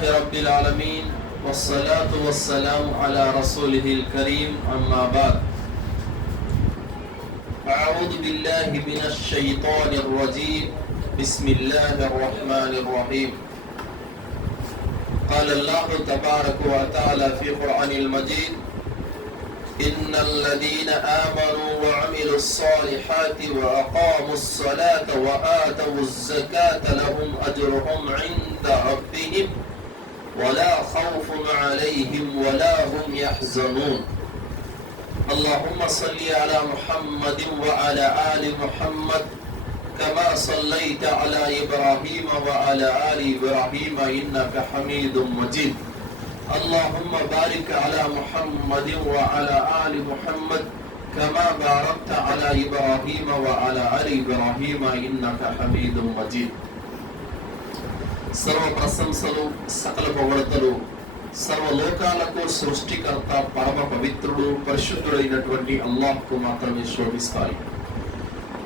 رب العالمين والصلاة والسلام على رسوله الكريم أما بعد أعوذ بالله من الشيطان الرجيم بسم الله الرحمن الرحيم قال الله تبارك وتعالى في القرآن المجيد إن الذين آمنوا وعملوا الصالحات وأقاموا الصلاة وآتوا الزكاة لهم أجرهم عند ربهم ولا خوف عليهم ولا هم يحزنون اللهم صل على محمد وعلى آل محمد كما صليت على إبراهيم وعلى آل إبراهيم إنك حميد مجيد اللهم بارك على محمد وعلى آل محمد كما باركت على إبراهيم وعلى آل إبراهيم إنك حميد مجيد సర్వ ప్రశంసలు సకల పొగడతలు సర్వలోకాలకు సృష్టికర్త పరమ పవిత్రుడు పరిశుద్ధుడైనటువంటి అల్లాహ్కు మాత్రమే శోభిస్తాయి.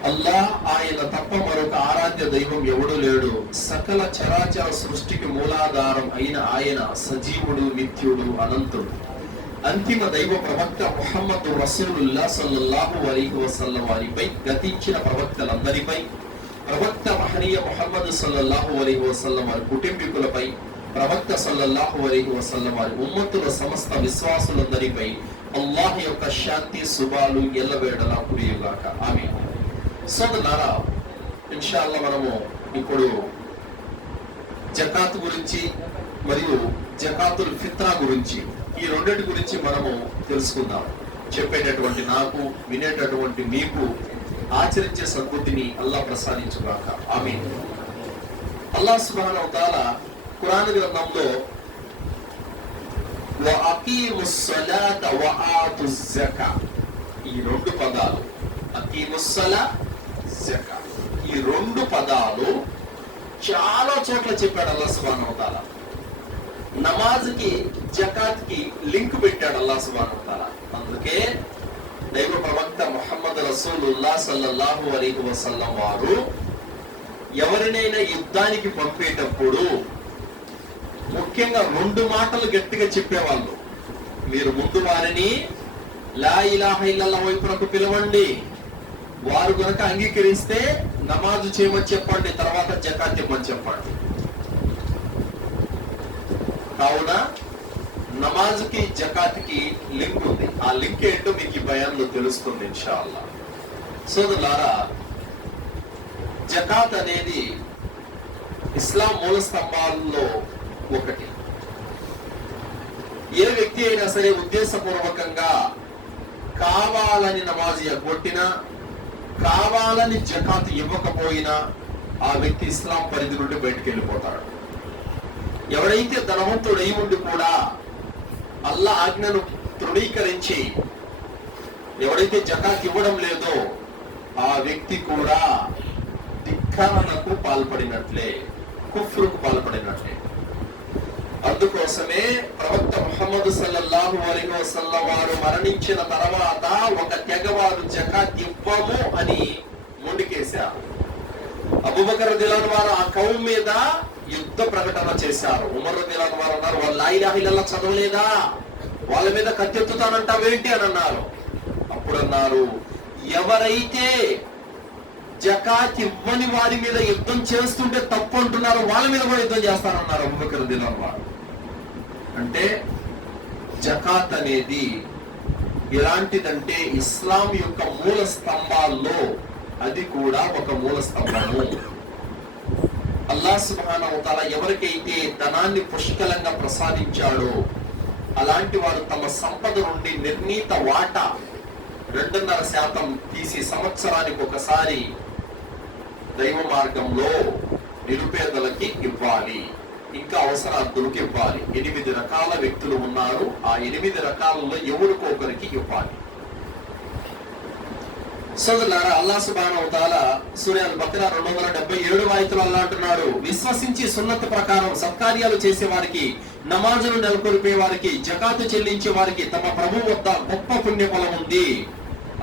అల్లాహ్ ఆయన తప్ప మరొక ఆరాధ్య దైవం ఎవడు లేడు. సకల చరాచర సృష్టికి మూలాధారం అయిన ఆయన సజీవుడు, నిత్యుడు, అనంతుడు. అంతిమ దైవ ప్రవక్త ముహమ్మద్ రసూలుల్లాహ్ సల్లల్లాహు అలైహి వసల్లం వారిపై, గతించిన ప్రవక్తలందరిపై, ప్రవక్త మహనీయ ముహమ్మద్ సల్లల్లాహు అలైహి వసల్లం వారి కుటుంబీకులపై, ప్రవక్త సల్లల్లాహు అలైహి వసల్లం వారి ఉమ్మతుల సమస్త విశ్వాసులందరిపై అల్లాహ్ యొక్క శాంతి శుభాలు ఎల్లవేళలా కురియుగాక. ఆమీన్. సోదరులారా, ఇన్షాల్లా మనము ఇప్పుడు జకాత్ గురించి మరియు జకాతుల్ ఫిత్రా గురించి, ఈ రెండింటి గురించి మనము తెలుసుకుందాం. చెప్పేటటువంటి నాకు, వినేటటువంటి మీకు ఆచరించే సద్బుద్ధిని అల్లాహ్ ప్రసాదించుగాక. ఆమీన్. అల్లాహ్ సుబ్హానహు వ తఆలా ఖురాన్ గ్రంథంలో వఅకీముస్ సలాత వఆతుజ్ జకా, ఈ రెండు పదాలు అకీముస్ సలా, జకా, ఈ రెండు పదాలు చాలా చోట్ల చెప్పాడు అల్లాహ్ సుబ్హానహు వ తఆలా. నమాజ్ కి జకాత్ కి లింక్ పెట్టాడు అల్లాహ్ సుబ్హానహు వ తఆలా. అందుకే దైవ ప్రవక్త ముహమ్మద్ రసూలుల్లాహ్ సల్లల్లాహు అలైహి వసల్లం వారు ఎవరినైనా యుద్ధానికి పంపేటప్పుడు ముఖ్యంగా రెండు మాటలు గట్టిగా చెప్పేవాళ్ళు. మీరు ముందు వారిని లా ఇలాహ ఇల్లల్లాహ్ వైపునకు పిలవండి, వారు గనక అంగీకరిస్తే నమాజు చేయమని చెప్పండి, తర్వాత జకాత్ ఇవ్వమని చెప్పండి. కావున నమాజ్ కి జకాత్ కి లింక్ ఉంది. ఆ లింక్ ఏంటో మీకు ఈ బయాన్లో తెలుస్తుంది ఇన్షాల్లా. సోదరులారా, జకాత్ అనేది ఇస్లాం మూల స్తంభాల్లో ఒకటి. ఏ వ్యక్తి అయినా సరే ఉద్దేశపూర్వకంగా కావాలని నమాజ్ ఎగ్గొట్టినా, కావాలని జకాత్ ఇవ్వకపోయినా ఆ వ్యక్తి ఇస్లాం పరిధి నుండి బయటకు వెళ్ళిపోతాడు. ఎవరైతే ధనవంతుడై ఉండి కూడా అల్లా ఆజ్ఞను తృణీకరించి ఎవరైతే జకాత్ ఇవ్వడం లేదో ఆ వ్యక్తి కూడా ధిక్కారణకు పాల్పడినట్లే, కుఫ్రుకు పాల్పడినట్లే. అందుకోసమే ప్రవక్త ముహమ్మద్ సల్లల్లాహు అలైహి వసల్లం వారు మరణించిన తర్వాత ఒక తెగవారు జకాత్ ఇవ్వము అని ముందుకేశారు. అబూబకర్ రదియల్లాహు వారు ఆ కౌమ్ మీద యుద్ధ ప్రకటన చేశారు. ఉమర్ రదియల్లాహు వారు అన్నారు, వాళ్ళు లా ఇలాహ ఇల్లల్లాహ్ చదవలేదా, వాళ్ళ మీద కత్తెత్తుతానంటావేంటి అని అన్నారు. అప్పుడు అన్నారు, ఎవరైతే జకాత్ ఇవ్వని వారి మీద యుద్ధం చేస్తుంటే తప్పు అంటున్నారు, వాళ్ళ మీద కూడా యుద్ధం చేస్తారన్నారు అబూబకర్ రదియల్లాహు వారు. అంటే జకాత్ అనేది ఎలాంటిదంటే ఇస్లాం యొక్క మూల స్తంభాల్లో అది కూడా ఒక మూల స్తంభము. అల్లాహ్ సుబ్హానహు వ తఆలా ఎవరికైతే ధనాన్ని పుష్కలంగా ప్రసాదించాడో అలాంటి వారు తమ సంపద నుండి నిర్ణీత వాటా 2.5% తీసి సంవత్సరానికి ఒకసారి దైవ మార్గంలో నిరుపేదలకి ఇవ్వాలి, ఇంకా అవసరార్థులకు ఇవ్వాలి. 8 రకాల వ్యక్తులు ఉన్నారు, ఆ 8 రకాలలో ఎవరికొకరికి ఇవ్వాలి. సోదరులారా, అల్లాహ్ సుబ్హానహు వ తఆలా సూరా అల్-బకరా 277వ ఆయతలో అల్లాహ్ అంటున్నాడు, విశ్వసించి సున్నత్ ప్రకారం సత్కార్యాలు చేసే వారికి, నమాజును నెలకొల్పే వారికి, జకాతు చెల్లించే వారికి తమ ప్రభువు వద్ద గొప్ప పుణ్యఫలం ఉంది.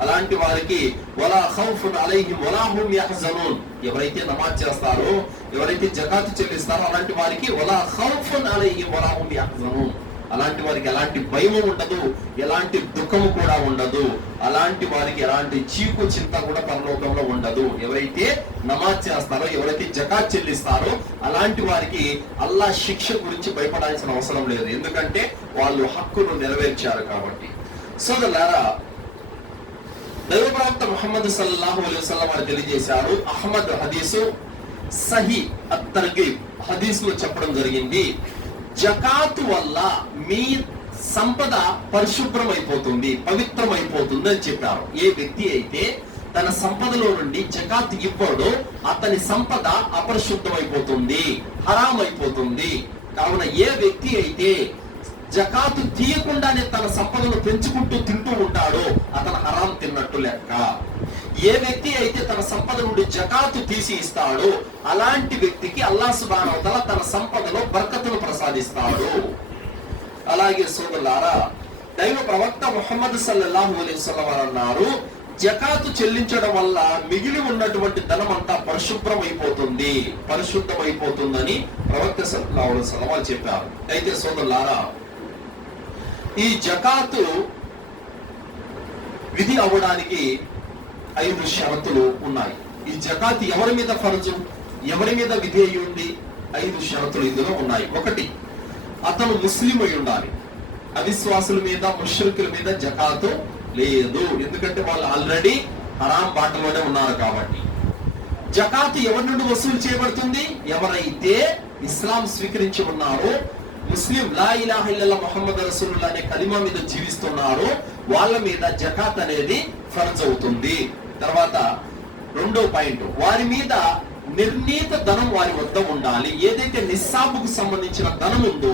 అలాంటి వారికి వలా ఖౌఫున్ అలైహిం వలా హుమ్ యహ్జనూన్, ఎవరైతే నమాజ్ చేస్తారో, ఎవరైతే జకాతు చెల్లిస్తారో అలాంటి వారికి వలా ఖౌఫున్ అలైహిం వలా హుం యహ్జనూన్, అలాంటి వారికి ఎలాంటి భయము ఉండదు, ఎలాంటి దుఃఖము కూడా ఉండదు, అలాంటి వారికి ఎలాంటి చీకు చింత కూడా పరలోకంలో ఉండదు. ఎవరైతే నమాజ్ చేస్తారో, ఎవరైతే జకాత్ చెల్లిస్తారో అలాంటి వారికి అల్లా శిక్ష గురించి భయపడాల్సిన అవసరం లేదు, ఎందుకంటే వాళ్ళు హక్కును నెరవేర్చారు కాబట్టి. సోదరులారా, దైవ ప్రవక్త ముహమ్మద్ సల్లల్లాహు అలైహి వసల్లం వారు తెలియజేశారు. అహ్మద్ హదీసు సహీ అతర్గీబ్ హదీసులో చెప్పడం జరిగింది, జకాతు వల్ల మీ సంపద పరిశుభ్రం అయిపోతుంది, పవిత్రం అయిపోతుంది అని చెప్పారు. ఏ వ్యక్తి అయితే తన సంపదలో నుండి జకాత్ ఇవ్వడో అతని సంపద అపరిశుద్ధం అయిపోతుంది, హరాం అయిపోతుంది. కావున ఏ వ్యక్తి అయితే జకాతు తీయకుండానే తన సంపదను పెంచుకుంటూ తింటూ ఉంటాడో అతను హరాం తిన్నట్టు లెక్క. ఏ వ్యక్తి అయితే తన సంపద నుండి జకాతు తీసి ఇస్తాడో అలాంటి వ్యక్తికి అల్లాహ్ సుబ్హానహు వ తఆలా తన సంపదలో బర్కతును ప్రసాదిస్తాడు. అలాగే సోదరులారా, దైవ ప్రవక్త ముహమ్మద్ సల్లల్లాహు అలైహి వసల్లం వారు అన్నారు, జకాతు చెల్లించడం వల్ల మిగిలి ఉన్నటువంటి ధనం అంతా పరిశుభ్రం అయిపోతుంది, పరిశుద్ధం అయిపోతుందని ప్రవక్త సల్లల్లాహు అలైహి వసల్లం వారు చెప్పారు. అయితే సోదరులారా, ఈ జకాతు విధి అవ్వడానికి 5 షరతులు ఉన్నాయి. ఈ జకాత్ ఎవరి మీద ఫర్జు, ఎవరి మీద విధి అయి ఉంది? 5 షరతులు ఇందులో ఉన్నాయి. 1, అతను ముస్లిం అయి ఉండాలి. అవిశ్వాసుల మీద, ముష్రికుల మీద జకాతు లేదు, ఎందుకంటే వాళ్ళు ఆల్రెడీ హరాం బాటలోనే ఉన్నారు కాబట్టి. జకాతు ఎవరి నుండి వసూలు చేయబడుతుంది? ఎవరైతే ఇస్లాం స్వీకరించి ఉన్నారో, ముస్లిం లా ఇలాహ ఇల్లల్లాహ్ ముహమ్మద్ రసూలుల్లాహ్ అనే కలిమా మీద జీవిస్తున్నారు, వాళ్ళ మీద జకాత్ అనేది ఫర్జ్ అవుతుంది. తర్వాత 2వ పాయింట్, వారి మీద నిర్ణీత ధనం వారి వద్ద ఉండాలి. ఏదైతే నిస్సాబుకు సంబంధించిన ధనం ఉందో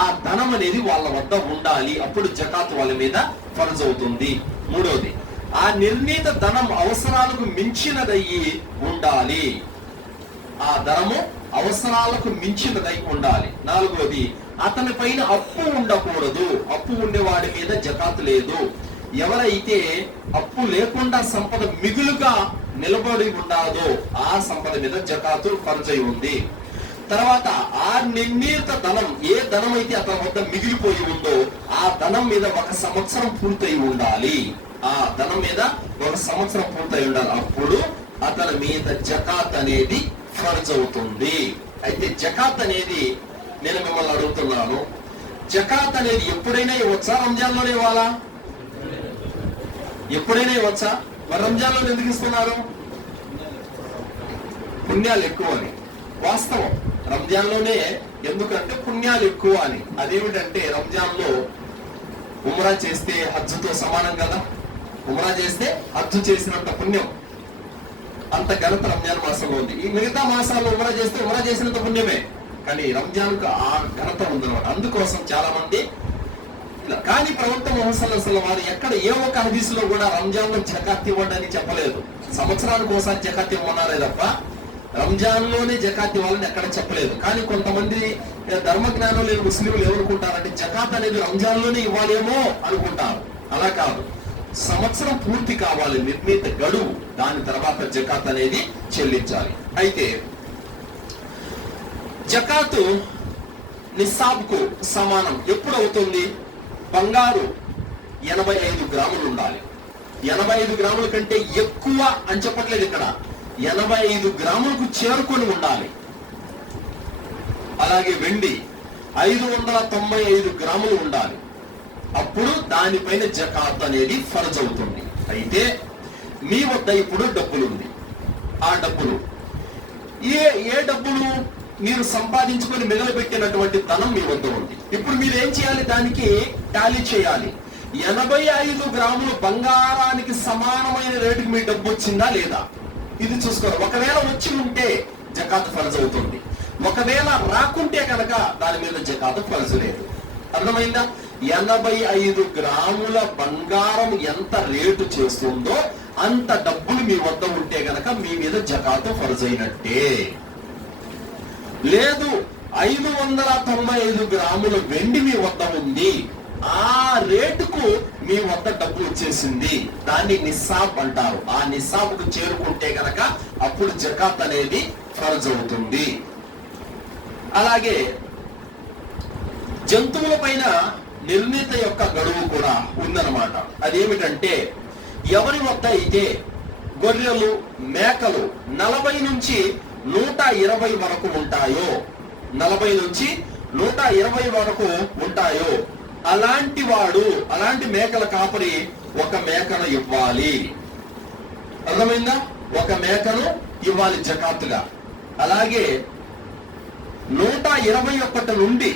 ఆ ధనం అనేది వాళ్ళ వద్ద ఉండాలి, అప్పుడు జకాత్ వాళ్ళ మీద ఫర్జ్ అవుతుంది. 3వది, ఆ నిర్ణీత ధనం అవసరాలకు మించినదయ్యి ఉండాలి, ఆ ధనము అవసరాలకు మించినదై ఉండాలి. 4వది, అతని పైన అప్పు ఉండకూడదు, అప్పు ఉండేవాడి మీద జకాత్ లేదు. ఎవరైతే అప్పు లేకుండా సంపద మిగులుగా నిలబడి ఉండాదో ఆ సంపద మీద జకాతు ఫర్జ్ అయి ఉంది. తర్వాత ఆ నిర్ణీత ధనం, ఏ ధనం అయితే అతని వద్ద మిగిలిపోయి ఉందో ఆ ధనం మీద 1 సంవత్సరం పూర్తయి ఉండాలి, ఆ ధనం మీద 1 సంవత్సరం పూర్తయి ఉండాలి, అప్పుడు అతని మీద జకాత్ అనేది ఫర్జ్ అవుతుంది. అయితే జకాత్ అనేది నేను మిమ్మల్ని అడుగుతున్నాను, జకాత్ అనేది ఎప్పుడైనా ఇవ్వచ్చా? రంజాన్లోనే ఇవ్వాలా? ఎప్పుడైనా ఇవ్వచ్చా? మరి రంజాన్లో ఎందుకు ఇస్తున్నారు? పుణ్యాలు ఎక్కువ అని. వాస్తవం, రంజాన్లోనే ఎందుకంటే పుణ్యాలు ఎక్కువ అని. అదేమిటంటే రంజాన్లో ఉమ్రా చేస్తే హజ్జుతో సమానం కదా, ఉమ్రా చేస్తే హజ్జు చేసినంత పుణ్యం, అంత ఘనత రంజాన్ మాసంలో ఉంది. ఈ మిగతా మాసాల్లో ఉమ్రా చేస్తే ఉమ్రా చేసినంత పుణ్యమే, కానీ రంజాన్ కు ఆ ఘనత ఉందన్నమాట. అందుకోసం చాలా మంది. కానీ ప్రవక్త ముహమ్మద్ సల్లల్లాహు అలైహి వసల్లం వారు ఎక్కడ ఏ ఒక్క హదీసులో కూడా రంజాన్ లో జకాత్ ఇవ్వండి అని చెప్పలేదు. సంవత్సరానికి ఒకసారి జకాత్ ఇవ్వమన్నారే తప్ప రంజాన్ లోనే జకాత్ ఇవ్వాలని ఎక్కడ చెప్పలేదు. కానీ కొంతమంది ధర్మజ్ఞానం లేని ముస్లింలు ఏమనుకుంటారంటే జకాత్ అనేది రంజాన్ లోనే ఇవ్వాలేమో అనుకుంటారు. అలా కాదు, సంవత్సరం పూర్తి కావాలి, నిర్ణీత గడువు, దాని తర్వాత జకాత్ అనేది చెల్లించాలి. అయితే జకాతు నిస్సాబ్కు సమానం ఎప్పుడు అవుతుంది? బంగారు 85 గ్రాములు ఉండాలి. 85 గ్రాముల కంటే ఎక్కువ అని చెప్పట్లేదు ఇక్కడ, 85 గ్రాములకు చేరుకొని ఉండాలి. అలాగే వెండి 595 గ్రాములు ఉండాలి, అప్పుడు దానిపైన జకాత్ అనేది ఫర్జ్ అవుతుంది. అయితే మీ వద్ద ఇప్పుడు డబ్బులు ఉంది, ఆ డబ్బులు ఏ డబ్బులు మీరు సంపాదించుకొని మిగలబెట్టినటువంటి ధనం మీ వద్ద ఉంది. ఇప్పుడు మీరు ఏం చేయాలి? దానికి టాలీ చేయాలి. 85 గ్రాములు బంగారానికి సమానమైన రేటుకి మీ డబ్బు వచ్చిందా లేదా ఇది చూసుకోవాలి. ఒకవేళ వచ్చి ఉంటే జకాత్ ఫర్జ్ అవుతుంది, ఒకవేళ రాకుంటే కనుక దాని మీద జకాత్ ఫర్జ్ లేదు. అర్థమైందా? 85 గ్రాముల బంగారం ఎంత రేటు చేస్తుందో అంత డబ్బులు మీ వద్ద ఉంటే గనక మీ మీద జకాత్ ఫర్జ్ అయినట్టే. లేదు 595 గ్రాముల వెండి మీ వద్ద ఉంది, ఆ రేటుకు మీ వద్ద డబ్బు వచ్చేసింది, దాన్ని నిస్సాబ్ అంటారు. ఆ నిస్సాబుకు చేరుకుంటే గనక అప్పుడు జకాత్ అనేది ఫర్జ్ అవుతుంది. అలాగే జంతువుల పైన నిర్ణీత యొక్క గడువు కూడా ఉందన్నమాట. అదేమిటంటే ఎవరి వద్ద అయితే గొర్రెలు మేకలు 40 నుంచి 120 వరకు ఉంటాయో, 40 నుంచి 120 వరకు ఉంటాయో అలాంటి వాడు, అలాంటి మేకల కాపరి ఒక మేకను ఇవ్వాలి. అర్థమైందా? ఒక మేకను ఇవ్వాలి జకాతుగా. అలాగే 121 నుండి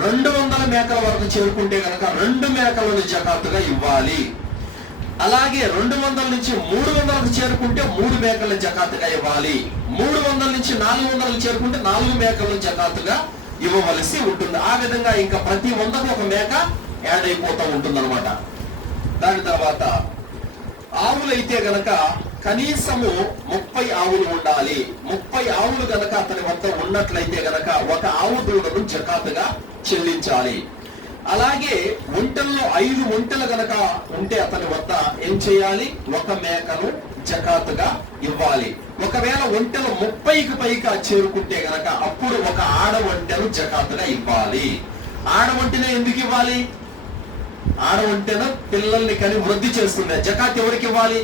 200 మేకల వరకు చేరుకుంటే కనుక 2 మేకలను జకాతుగా ఇవ్వాలి. అలాగే 200 నుంచి 300కు చేరుకుంటే 3 మేకలను జకాతుగా ఇవ్వాలి. 300 నుంచి 400కు చేరుకుంటే 4 మేకలను జకాతుగా ఇవ్వవలసి ఉంటుంది. ఆ విధంగా ఇంకా ప్రతి 100కు ఒక మేక యాడ్ అయిపోతూ ఉంటుంది అనమాట. దాని తర్వాత ఆవులైతే గనక కనీసము 30 ఆవులు ఉండాలి. 30 ఆవులు గనక అతని వద్ద ఉన్నట్లయితే గనక ఒక ఆవు దూడను జకాతుగా చెల్లించాలి. అలాగే ఒంటెల్లో 5 ఒంటెలు గనక ఉంటే అతని వద్ద ఏం చేయాలి? ఒక మేకను జకాతుగా ఇవ్వాలి. ఒకవేళ ఒంటెలు 30కి పైగా చేరుకుంటే గనక అప్పుడు ఒక ఆడ ఒంటెను జకాతుగా ఇవ్వాలి. ఆడ ఒంటెనే ఎందుకు ఇవ్వాలి? ఆడ ఒంటెను పిల్లల్ని కని వృద్ధి చేస్తుంది. జకాత్ ఎవరికి ఇవ్వాలి?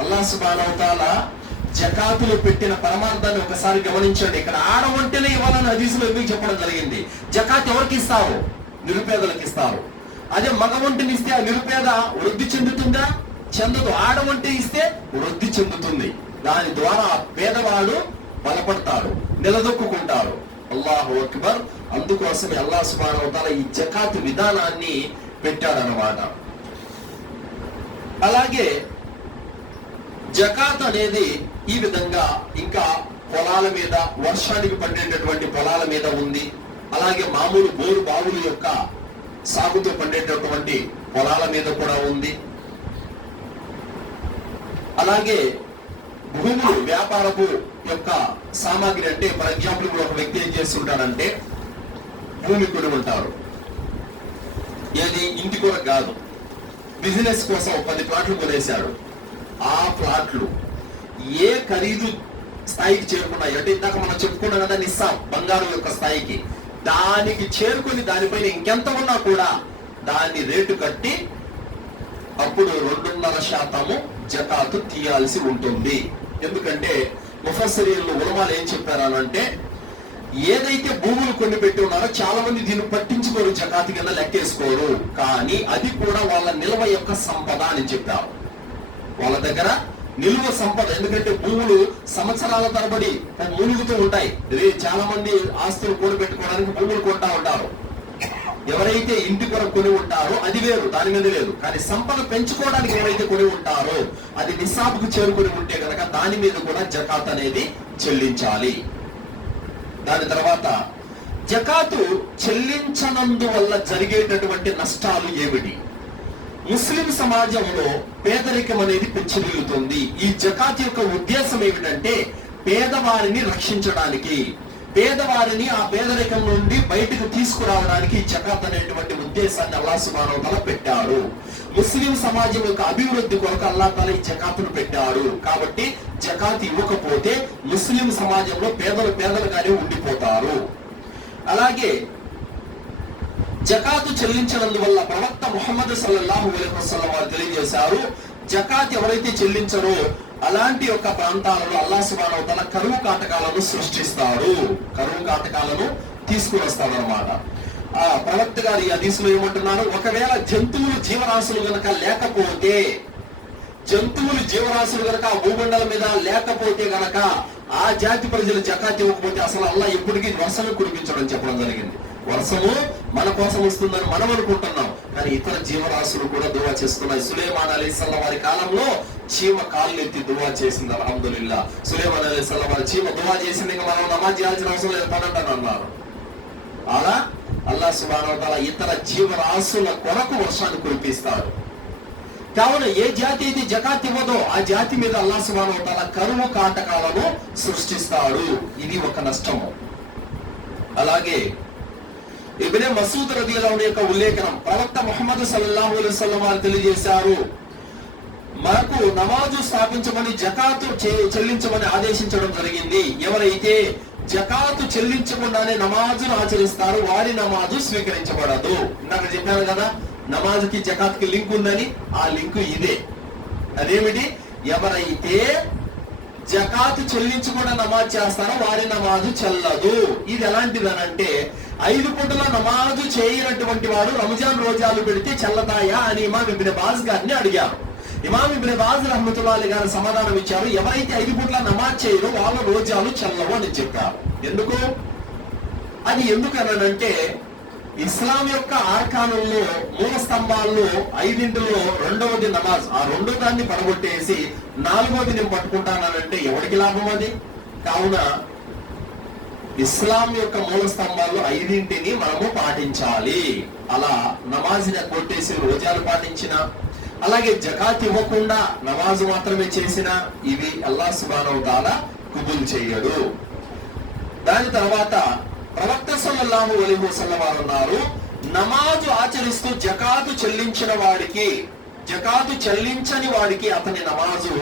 అల్లాహ్ సుబ్హానహు వ తఆలా జకాతులు పెట్టిన పరమార్థాన్ని ఒకసారి గమనించండి. ఇక్కడ ఆడ ఒంటెనే ఇవ్వాలని హదీసులో ఎందుకు చెప్పడం జరిగింది? జకాత్ ఎవరికి ఇస్తారు? నిరుపేదలకు ఇస్తారు. అదే మగ ఒంటిని ఇస్తే ఆ నిరుపేద వృద్ధి చెందుతుందా? చెందదు. ఆడ ఒంటి ఇస్తే వృద్ధి చెందుతుంది. దాని ద్వారా పేదవాడు బలపడతాడు, నిలదొక్కుంటాడు. అల్లాహు అక్బర్. అందుకోసమే అల్లాహ్ సుబ్హానహు వ తఆలా ఈ జకాత్ విధానాన్ని పెట్టాడనమాట. అలాగే జకాత్ అనేది ఈ విధంగా ఇంకా పొలాల మీద, వర్షానికి పండేటటువంటి పొలాల మీద ఉంది. అలాగే మామూలు బోరు బావుల యొక్క సాగుతో పండేటటువంటి పొలాల మీద కూడా ఉంది. అలాగే భూములు, వ్యాపారపు యొక్క సామాగ్రి, అంటే ఫర్ ఎగ్జాంపుల్ ఇప్పుడు ఒక వ్యక్తి ఏం చేస్తుంటాడంటే భూమి కొని ఉంటారు. ఏది? ఇంటి కూడా కాదు, బిజినెస్ కోసం 10 ప్లాట్లు కొనేశాడు. ఆ ప్లాట్లు ఏ ఖరీదు స్థాయికి చేరుకున్నాయి అంటే ఇందాక మనం చెప్పుకున్నాం కదా, నిస్సాబ్ బంగారం యొక్క స్థాయికి, దానికి చేరుకుని దానిపైన ఇంకెంత ఉన్నా కూడా దాన్ని రేటు కట్టి అప్పుడు 2.5% జకాతు తీయాల్సి ఉంటుంది. ఎందుకంటే ముఫస్సిరీన్లు ఉలమాలు ఏం చెప్పారనంటే, ఏదైతే భూములు కొన్ని పెట్టి ఉన్నారో చాలా మంది దీన్ని పట్టించుకోరు, జకాతు కింద లెక్కేసుకోరు. కానీ అది కూడా వాళ్ళ నిల్వ యొక్క సంపద అని చెప్పారు. వాళ్ళ దగ్గర నిల్వ సంపద. ఎందుకంటే భూములు సంవత్సరాల తరబడి మునుగుతూ ఉంటాయి. చాలా మంది ఆస్తులు కూడబెట్టుకోవడానికి భూములు కొంటా ఉంటారు. ఎవరైతే ఇంటి కొరకు కొని ఉంటారో అది వేరు, దాని మీద లేదు. కానీ సంపద పెంచుకోవడానికి ఎవరైతే కొని ఉంటారో అది నిస్సాబుకు చేరుకుని ఉంటే కనుక దాని మీద కూడా జకాత్ అనేది చెల్లించాలి. దాని తర్వాత జకాతు చెల్లించనందువల్ల జరిగేటటువంటి నష్టాలు ఏమిటి? ముస్లిం సమాజంలో పేదరికం అనేది పెంచిల్లుతుంది. ఈ జకాత్ యొక్క ఉద్దేశం ఏమిటంటే పేదవారిని రక్షించడానికి, పేదవారిని ఆ పేదరికం నుండి బయటకు తీసుకురావడానికి జకాత్ అనేటువంటి ఉద్దేశాన్ని అల్లాహ్ సుబ్హానహు వ తఆలా పెట్టాడు. ముస్లిం సమాజం యొక్క అభివృద్ధి కొరకు అల్లాహ్ తాలా ఈ జకాతును పెట్టాడు. కాబట్టి జకాత్ ఇవ్వకపోతే ముస్లిం సమాజంలో పేదలుగానే ఉండిపోతారు. అలాగే జకాతు చెల్లించనందువల్ల ప్రవక్త ముహమ్మద్ సల్లల్లాహు అలైహి వసల్లం వారు తెలియజేశారు, జకాత్ ఎవరైతే చెల్లించరో అలాంటి యొక్క ప్రాంతాలలో అల్లాహ్ సుబ్హానహు వ తఆలా కరువు కాటకాలను సృష్టిస్తాడు, కరువు కాటకాలను తీసుకుని వస్తాడనమాట. ఆ ప్రవక్త గారు ఈ హదీసులో ఏమంటున్నారు? ఒకవేళ జంతువులు జీవరాశులు గనక లేకపోతే, జంతువులు జీవరాశులు గనక ఆ భూమండలం మీద లేకపోతే గనక ఆ జాతి ప్రజలు జకాత్ ఇవ్వకపోతే అసలు అల్లాహ్ ఎప్పటికీ వర్షం కురిపించడం చెప్పడం జరిగింది. వర్షము మన కోసం వస్తుందని మనం అనుకుంటున్నాం, కానీ ఇతర జీవరాశులు కూడా దువా చేస్తున్నాయి. సులైమాన్ అలైహిస్సలాం వారి కాలంలో చీమ కాళ్ళు ఎత్తి దువా చేసింది. అల్హమ్దులిల్లాహ్. సులైమాన్ అలైహిస్సలాం వారి చీమ దువా చేసింది, ఇంకా మనం నమాజ్ చేయాల్సిన అవసరం లేదు, పడండి అన్నారు. అలా అల్లాహ్ సుబ్హానహు వ తఆలా ఇతర జీవరాశుల కొరకు వర్షాన్ని కురిపిస్తాడు. కావున ఏ జాతి అయితే జకాత్ ఇవ్వదో ఆ జాతి మీద అల్లాహ్ సుబ్హానహు వ తఆలా కరువు కాటకాలను సృష్టిస్తాడు. ఇది ఒక నష్టము. అలాగే ఇబ్నే మసూద్ రదియల్లాహు అన్హు యొక్క ఉల్లేఖనం, ప్రవక్త ముహమ్మద్ సల్లల్లాహు అలైహి వసల్లం వారు తెలియజేశారు, మనకు నమాజు స్థాపించమని జకాతు చెల్లించమని ఆదేశించడం జరిగింది. ఎవరైతే జకాతు చెల్లించకుండానే నమాజును ఆచరిస్తారో వారి నమాజు స్వీకరించబడదు. ఇందాక చెప్పాను కదా నమాజుకి జకాత్కి లింక్ ఉందని, ఆ లింక్ ఇదే. అదేమిటి? ఎవరైతే జకాతు చెల్లించకుండా నమాజ్ చేస్తారో వారి నమాజు చెల్లదు. ఇది ఎలాంటిదనంటే 5 పూటల నమాజు చేయనటువంటి వాడు రంజాన్ రోజాలు పెడితే చెల్లతాయా అని ఇమాం ఇబ్నే బాజ్ గారిని అడిగారు. ఇమాం ఇబ్నే బాజ్ రహ్మతుల్లాహి గారు సమాధానం ఇచ్చారు, ఎవరైతే 5 పూట్ల నమాజ్ చేయరో వాళ్ళ రోజాలు చెల్లవు అని చెప్పారు. ఎందుకు? అది ఎందుకనంటే ఇస్లాం యొక్క ఆర్కానుల్లో మూల స్తంభాల్లో 5 రెండవది నమాజ్. ఆ రెండో దాన్ని పడగొట్టేసి 4వది నేను పట్టుకుంటానంటే ఎవరికి లాభం అది? కావున ఇస్లాం యొక్క మూల స్తంభాల్లో 5 మనము పాటించాలి. అలా నమాజ్ని కొట్టేసి రోజాలు పాటించిన, అలాగే జకాత్ ఇవ్వకుండా నమాజు మాత్రమే చేసిన, ఇవి అల్లాహ్ సుబ్హానహు వ తఆలా కబూల్ చేయడు. దాని తర్వాత ప్రవక్త సల్లల్లాహు అలైహి వసల్లం వారు అన్నారు, నమాజు ఆచరిస్తూ జకాతు చెల్లించిన వాడికి, జకాతు చెల్లించని వాడికి అతని నమాజు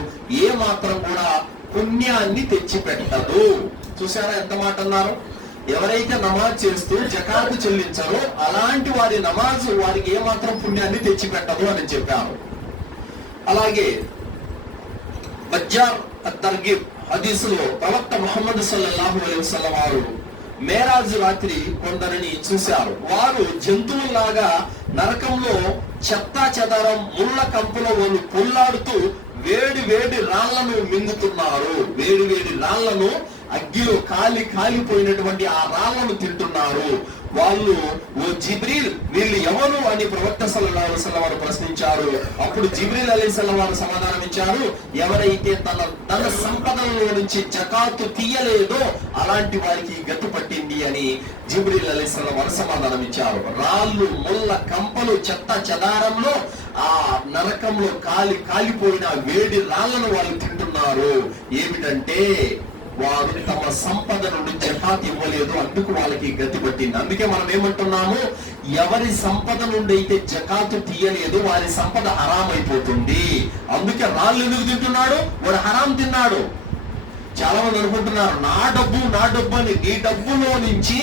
ఏ మాత్రం కూడా పుణ్యాన్ని తెచ్చిపెట్టదు. చూసారా ఎంత మాట అన్నారు? ఎవరైతే నమాజ్ చేస్తూ జకాతు చెల్లించారో అలాంటి వారి నమాజు వారికి ఏ మాత్రం పుణ్యాన్ని తెచ్చిపెట్టదు అని చెప్పారు. అలాగే బజ్జార్ అతర్గిబ్ హదీసులో ప్రవక్త ముహమ్మద్ సల్లల్లాహు అలైహి వసల్లం వారు మేరాజు రాత్రి కొందరిని చూశారు. వారు జంతువుల్లాగా నరకంలో చెత్తా చెదారం ముళ్ళ కంపులో వాళ్ళు పొల్లాడుతూ వేడి వేడి రాళ్లను మింగుతున్నారు. వేడి వేడి రాళ్లను అగ్గిలో కాలిపోయినటువంటి ఆ రాళ్లను తింటున్నారు. వాళ్ళు, ఓ జిబ్రీల్, వీళ్ళు ఎవరు అని ప్రవక్త సల్లల్లాహు అలైహి వసల్లం వారు ప్రశ్నించారు. అప్పుడు జిబ్రీల్ అలైహిస్సలాం వారు సమాధానం ఇచ్చారు, ఎవరైతే తన సంపదలలో నుంచి జకాతు తీయలేదో అలాంటి వారికి గతి పట్టింది అని జిబ్రీల్ అలైహిస్సలాం వారు సమాధానం ఇచ్చారు. రాళ్ళు, ముళ్ళ కంపలు, చెత్త చెదారంలో ఆ నరకంలో కాలిపోయిన వేడి రాళ్లను వాళ్ళు తింటున్నారు. ఏమిటంటే వారు తమ సంపద నుండి జకాత్ ఇవ్వలేదు, అందుకు వాళ్ళకి గతి పట్టింది. అందుకే మనం ఏమంటున్నాము, ఎవరి సంపద నుండి అయితే జకాతు తీయలేదు వారి సంపద హరాం అయిపోతుంది. అందుకే రాళ్ళు ఎందుకు తింటున్నాడు? వాడు హరాం తిన్నాడు. చాలా మంది అనుకుంటున్నారు నా డబ్బు అని. నీ డబ్బులో నుంచి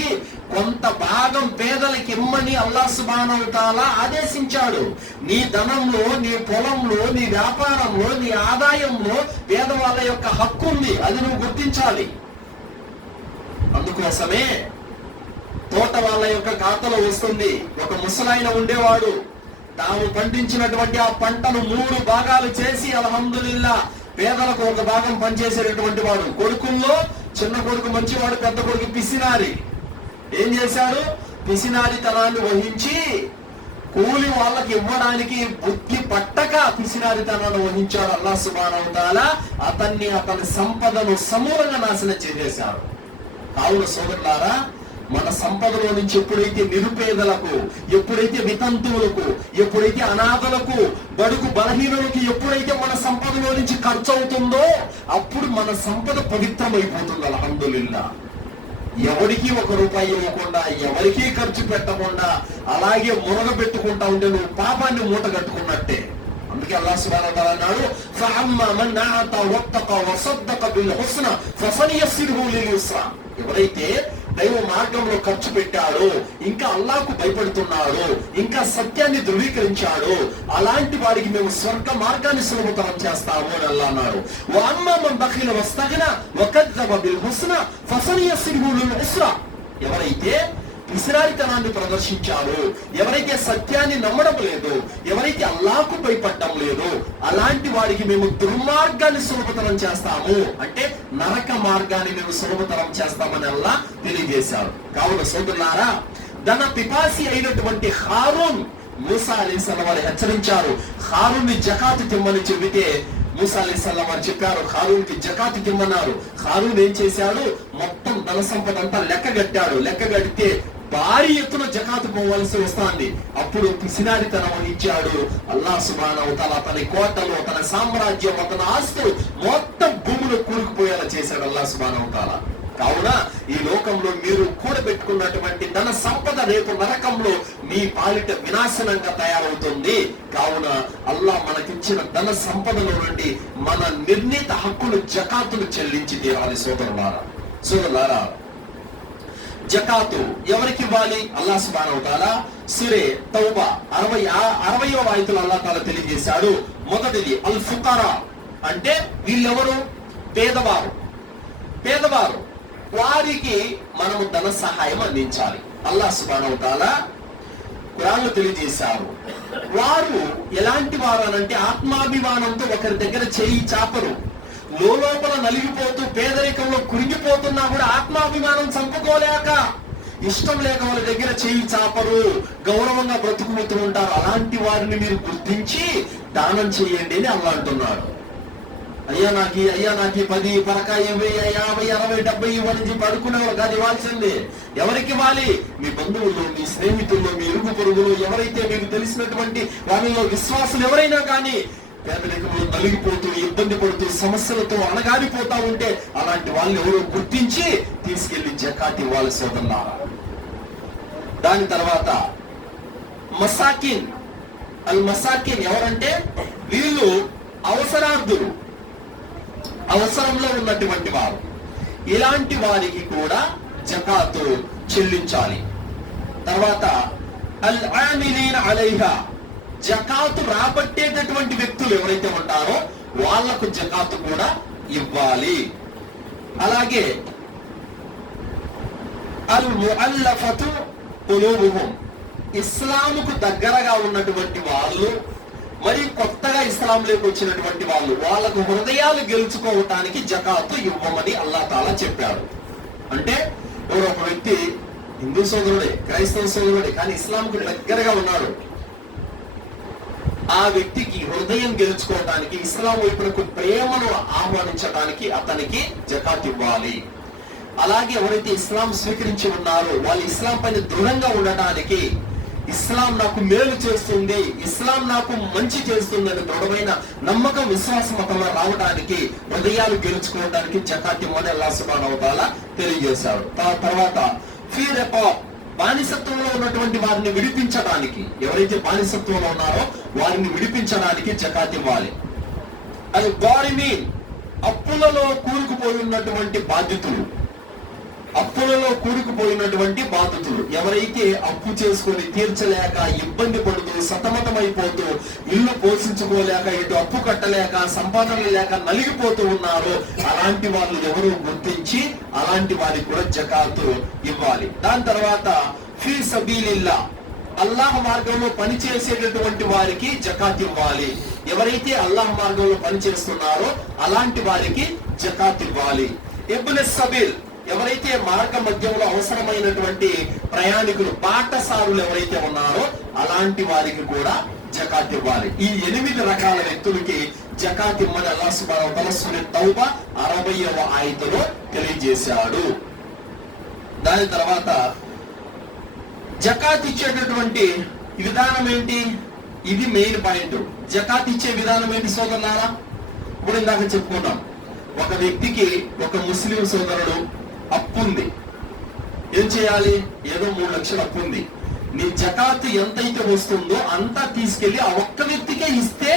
కొంత భాగం పేదలకు ఇమ్మని అల్లాహ్ సుబ్హానహు వ తఆలా ఆదేశించాడు. నీ ధనంలో, నీ పొలంలో, నీ వ్యాపారంలో, నీ ఆదాయంలో పేదవాళ్ళ యొక్క హక్కు ఉంది. అది నువ్వు గుర్తించాలి. అందుకోసమే తోట వాళ్ళ యొక్క ఖాతాలో వస్తుంది. ఒక ముసలాయన ఉండేవాడు, తాము పండించినటువంటి ఆ పంటను 3 భాగాలు చేసి అల్హమ్దులిల్లా పేదలకు ఒక భాగం పనిచేసేటటువంటి వాడు. కొడుకుల్లో చిన్న కొడుకు మంచివాడు, పెద్ద కొడుకు పిసినారి. ఏం చేశాడు? పిసినారితనాన్ని వహించి కూలి వాళ్ళకి ఇవ్వడానికి బుద్ధి పట్టక పిసినారితనాన్ని వహించాడు. అల్లాహ్ సుబ్హానహు వ తఆలా అతని సంపదను సమూలంగా నాశనం చేసేశాడు. కావున సోదరులారా, మన సంపదలో నుంచి ఎప్పుడైతే నిరుపేదలకు, ఎప్పుడైతే వితంతువులకు, ఎప్పుడైతే అనాథలకు, బడుగు బలహీనులకు ఎప్పుడైతే మన సంపదలో నుంచి ఖర్చు అవుతుందో అప్పుడు మన సంపద పవిత్రమైపోతుంది. అల్హమ్దులిల్లా. ఎవరికి 1 రూపాయి ఇవ్వకుండా, ఎవరికీ ఖర్చు పెట్టకుండా అలాగే మురగబెట్టుకుంటా ఉంటే నువ్వు పాపాన్ని మూట కట్టుకున్నట్టే. అందుకే అల్లాహ్ సుబ్హానహు వ తఆలా అన్నాడు, ఫఅమ్మా మన్ అతా వత్తక వసద్దక బిల్ హుస్నా ఫసనియస్సిరుహు లిల్ యుస్రా. ఎవరైతే దైవ మార్గంలో ఖర్చు పెట్టాడు, ఇంకా అల్లాహ్కు భయపడుతున్నాడు, ఇంకా సత్యాన్ని ధృవీకరించాడు, అలాంటి వాడికి మేము స్వర్గ మార్గాన్ని సులభతరం చేస్తాము అని అల్లాహ్ అన్నాడు. వఅమ్మా మన్ బఖిల వస్తగ్నా వకద్దబ బిల్ హుస్నా ఫసనియస్సిరుహు లిల్ ఉస్రా. ఎవరైతే పిసినారితనాన్ని ప్రదర్శించారు, ఎవరైతే సత్యాన్ని నమ్మడం లేదు, ఎవరైతే అల్లాహ్కు భయపడడం లేదు, అలాంటి వాడికి మేము దుర్మార్గాన్ని సులభతరం చేస్తాము, అంటే నరక మార్గాన్ని మేము సులభతరం చేస్తామని అల్లాహ్ తెలియజేశారు. కావున సోదరులారా, ధన పిపాసి అయినటువంటి హారూన్ మూసా అలైహిస్సలాం వారు హెచ్చరించారు. హారూన్ని జకాతు తిమ్మని చెబితే మూసా అలైహిస్సలాం వారు చెప్పారు, హారూన్కి జకాతు తిమ్మన్నారు. హారూన్ ఏం చేశాడు? మొత్తం ధన సంపద అంతా లెక్కగట్టాడు. లెక్కగడితే భారీ ఎత్తున జకాతు పోవలసి వస్తుంది. అప్పుడు పిసినారితనం వహించాడు. అల్లాహ్ సుబ్హానహు వ తఆలా అతని కోటలు, తన సామ్రాజ్యం, అతని ఆస్తులు మొత్తం భూమిలో కూరుకుపోయేలా చేశాడు అల్లాహ్ సుబ్హానహు వ తఆలా. కావున ఈ లోకంలో మీరు కూడబెట్టుకున్నటువంటి ధన సంపద రేపు నరకంలో మీ పాలిట వినాశనంగా తయారవుతుంది. కావున అల్లాహ్ మనకిచ్చిన ధన సంపదలో నుండి మన నిర్ణీత హక్కులు జకాతులు చెల్లించి తీరాలి. సోదరులారా, జకాతు ఎవరికి ఇవ్వాలి? అల్లాహ్ సుబ్హానహు వ తఆలా సూరే తౌబా 60వ ఆయతులో అల్లాహ్ తాలా తెలియజేశాడు. మొదటిది అల్ ఫుకరా, అంటే వీళ్ళెవరు? పేదవారు. వారికి మనము ధన సహాయం అందించాలి. అల్లాహ్ సుబ్హానహు వ తఆలా ఖురాన్లో తెలియజేశారు. వారు ఎలాంటి వారు అనంటే ఆత్మాభిమానంతో ఒకరి దగ్గర చేయి చాపరు. లోపల నలిగిపోతూ పేదరికంలో కురింగిపోతున్నా కూడా ఆత్మాభిమానం చంపుకోలేక ఇష్టం లేక వాళ్ళ దగ్గర చేయి చాపరు, గౌరవంగా బ్రతుకుతూ ఉంటారు. అలాంటి వారిని మీరు గుర్తించి దానం చేయండి అని అల్లాహ్ అంటున్నాడు. అయ్యా నాకి 10 పరకా 20 50 60 70 ఇవ్వని చెప్పి అడుక్కునేవారు కాదు ఇవ్వాల్సిందే. ఎవరికి ఇవ్వాలి? మీ బంధువులు, మీ స్నేహితులు, మీ ఇరుగు పొరుగులు, ఎవరైతే మీకు తెలిసినటువంటి వాళ్ళలో విశ్వాసులు ఎవరైనా కానీ పేదరికంలో నలిగిపోతూ ఇబ్బంది పడుతూ సమస్యలతో అణగారిపోతా ఉంటే అలాంటి వాళ్ళని ఎవరో గుర్తించి తీసుకెళ్లి జకాత్ ఇవ్వాలి సోదరులారా. దాని తర్వాత మసాకిన్. అల్ మసాకిన్ ఎవరంటే వీళ్ళు అవసరార్థులు, అవసరంలో ఉన్నటువంటి వారు. ఇలాంటి వారికి కూడా జకాతు చెల్లించాలి. తర్వాత అల్ ఆమిలీన అలైహా, జకాతు రాబట్టేటటువంటి వ్యక్తులు ఎవరైతే ఉంటారో వాళ్లకు జకాతు కూడా ఇవ్వాలి. అలాగే అల్ ముఅల్లఫతు కులూబుహుం, ఇస్లాముకు దగ్గరగా ఉన్నటువంటి వాళ్ళు, మరి కొత్తగా ఇస్లాంలోకి వచ్చినటువంటి వాళ్ళు, వాళ్ళకు హృదయాలు గెలుచుకోవటానికి జకాతు ఇవ్వమని అల్లాహ్ తాలా చెప్పాడు. అంటే ఎవరో ఒక వ్యక్తి హిందూ సోదరుడే, క్రైస్తవ సోదరుడే, కానీ ఇస్లాంకు దగ్గరగా ఉన్నాడు. ఆ వ్యక్తికి హృదయం గెలుచుకోవటానికి, ఇస్లాం వైపునకు ప్రేమను ఆహ్వానించడానికి అతనికి జకాత్ ఇవ్వాలి. అలాగే ఎవరైతే ఇస్లాం స్వీకరించి ఉన్నారో వాళ్ళు ఇస్లాం పైన దృఢంగా ఉండటానికి, ఇస్లాం నాకు మేలు చేస్తుంది, ఇస్లాం నాకు మంచి చేస్తుందని దృఢమైన నమ్మకం, విశ్వాసం అతను రావడానికి, హృదయాలు గెలుచుకోవడానికి జకాత్ ఇవ్వమని అల్లాహ్ సుబ్హానహు వ తఆలా తెలియజేశాడు. తర్వాత ఫీ రికాబ్, బానిసత్వంలో ఉన్నటువంటి వారిని విడిపించడానికి, ఎవరైతే బానిసత్వంలో ఉన్నారో వారిని విడిపించడానికి జకాత్ ఇవ్వాలి. అది గారిమీన్, అప్పులలో కూరుకుపోయి ఉన్నటువంటి బాధితులు, ఎవరైతే అప్పు చేసుకొని తీర్చలేక ఇబ్బంది పడుతూ సతమతమైపోతూ ఇల్లు పోషించుకోలేక ఇటు అప్పు కట్టలేక సంపాదన లేక నలిగిపోతూ ఉన్నారో అలాంటి వాళ్ళు ఎవరు గుర్తించి అలాంటి వారికి కూడా జకాతు ఇవ్వాలి. దాని తర్వాత ఫీ సబీలిల్లాహ్, అల్లాహ్ మార్గంలో పనిచేసేటటువంటి వారికి జకాత్ ఇవ్వాలి. ఎవరైతే అల్లాహ్ మార్గంలో పనిచేస్తున్నారో అలాంటి వారికి జకాత్ ఇవ్వాలి. ఇబ్న్ సబీల్, ఎవరైతే మార్గ మధ్యంలో అవసరమైనటువంటి ప్రయాణికులు, బాటసారులు ఎవరైతే ఉన్నారో అలాంటి వారికి కూడా జకాత్ ఇవ్వాలి. ఈ 8 రకాల వ్యక్తులకి జకాత్ ఇవ్వమని అల్లాహ్ సుబ్హానహు వ తఆలా సూరా తౌబా 60వ ఆయతులో తెలియజేశాడు. దాని తర్వాత జకాత్ ఇచ్చేటటువంటి విధానం ఏంటి? ఇది మెయిన్ పాయింట్. జకాత్ ఇచ్చే విధానం ఏంటి సోదరులారా? ఇప్పుడు ఇందాక చెప్పుకున్నాం, ఒక వ్యక్తికి, ఒక ముస్లిం సోదరుడు అప్పు ఉంది. ఏం చేయాలి? ఏదో 3 లక్షలు అప్పు ఉంది. నీ జకాత్ ఎంతైతే వస్తుందో అంతా తీసుకెళ్లి ఆ ఒక్క వ్యక్తికే ఇస్తే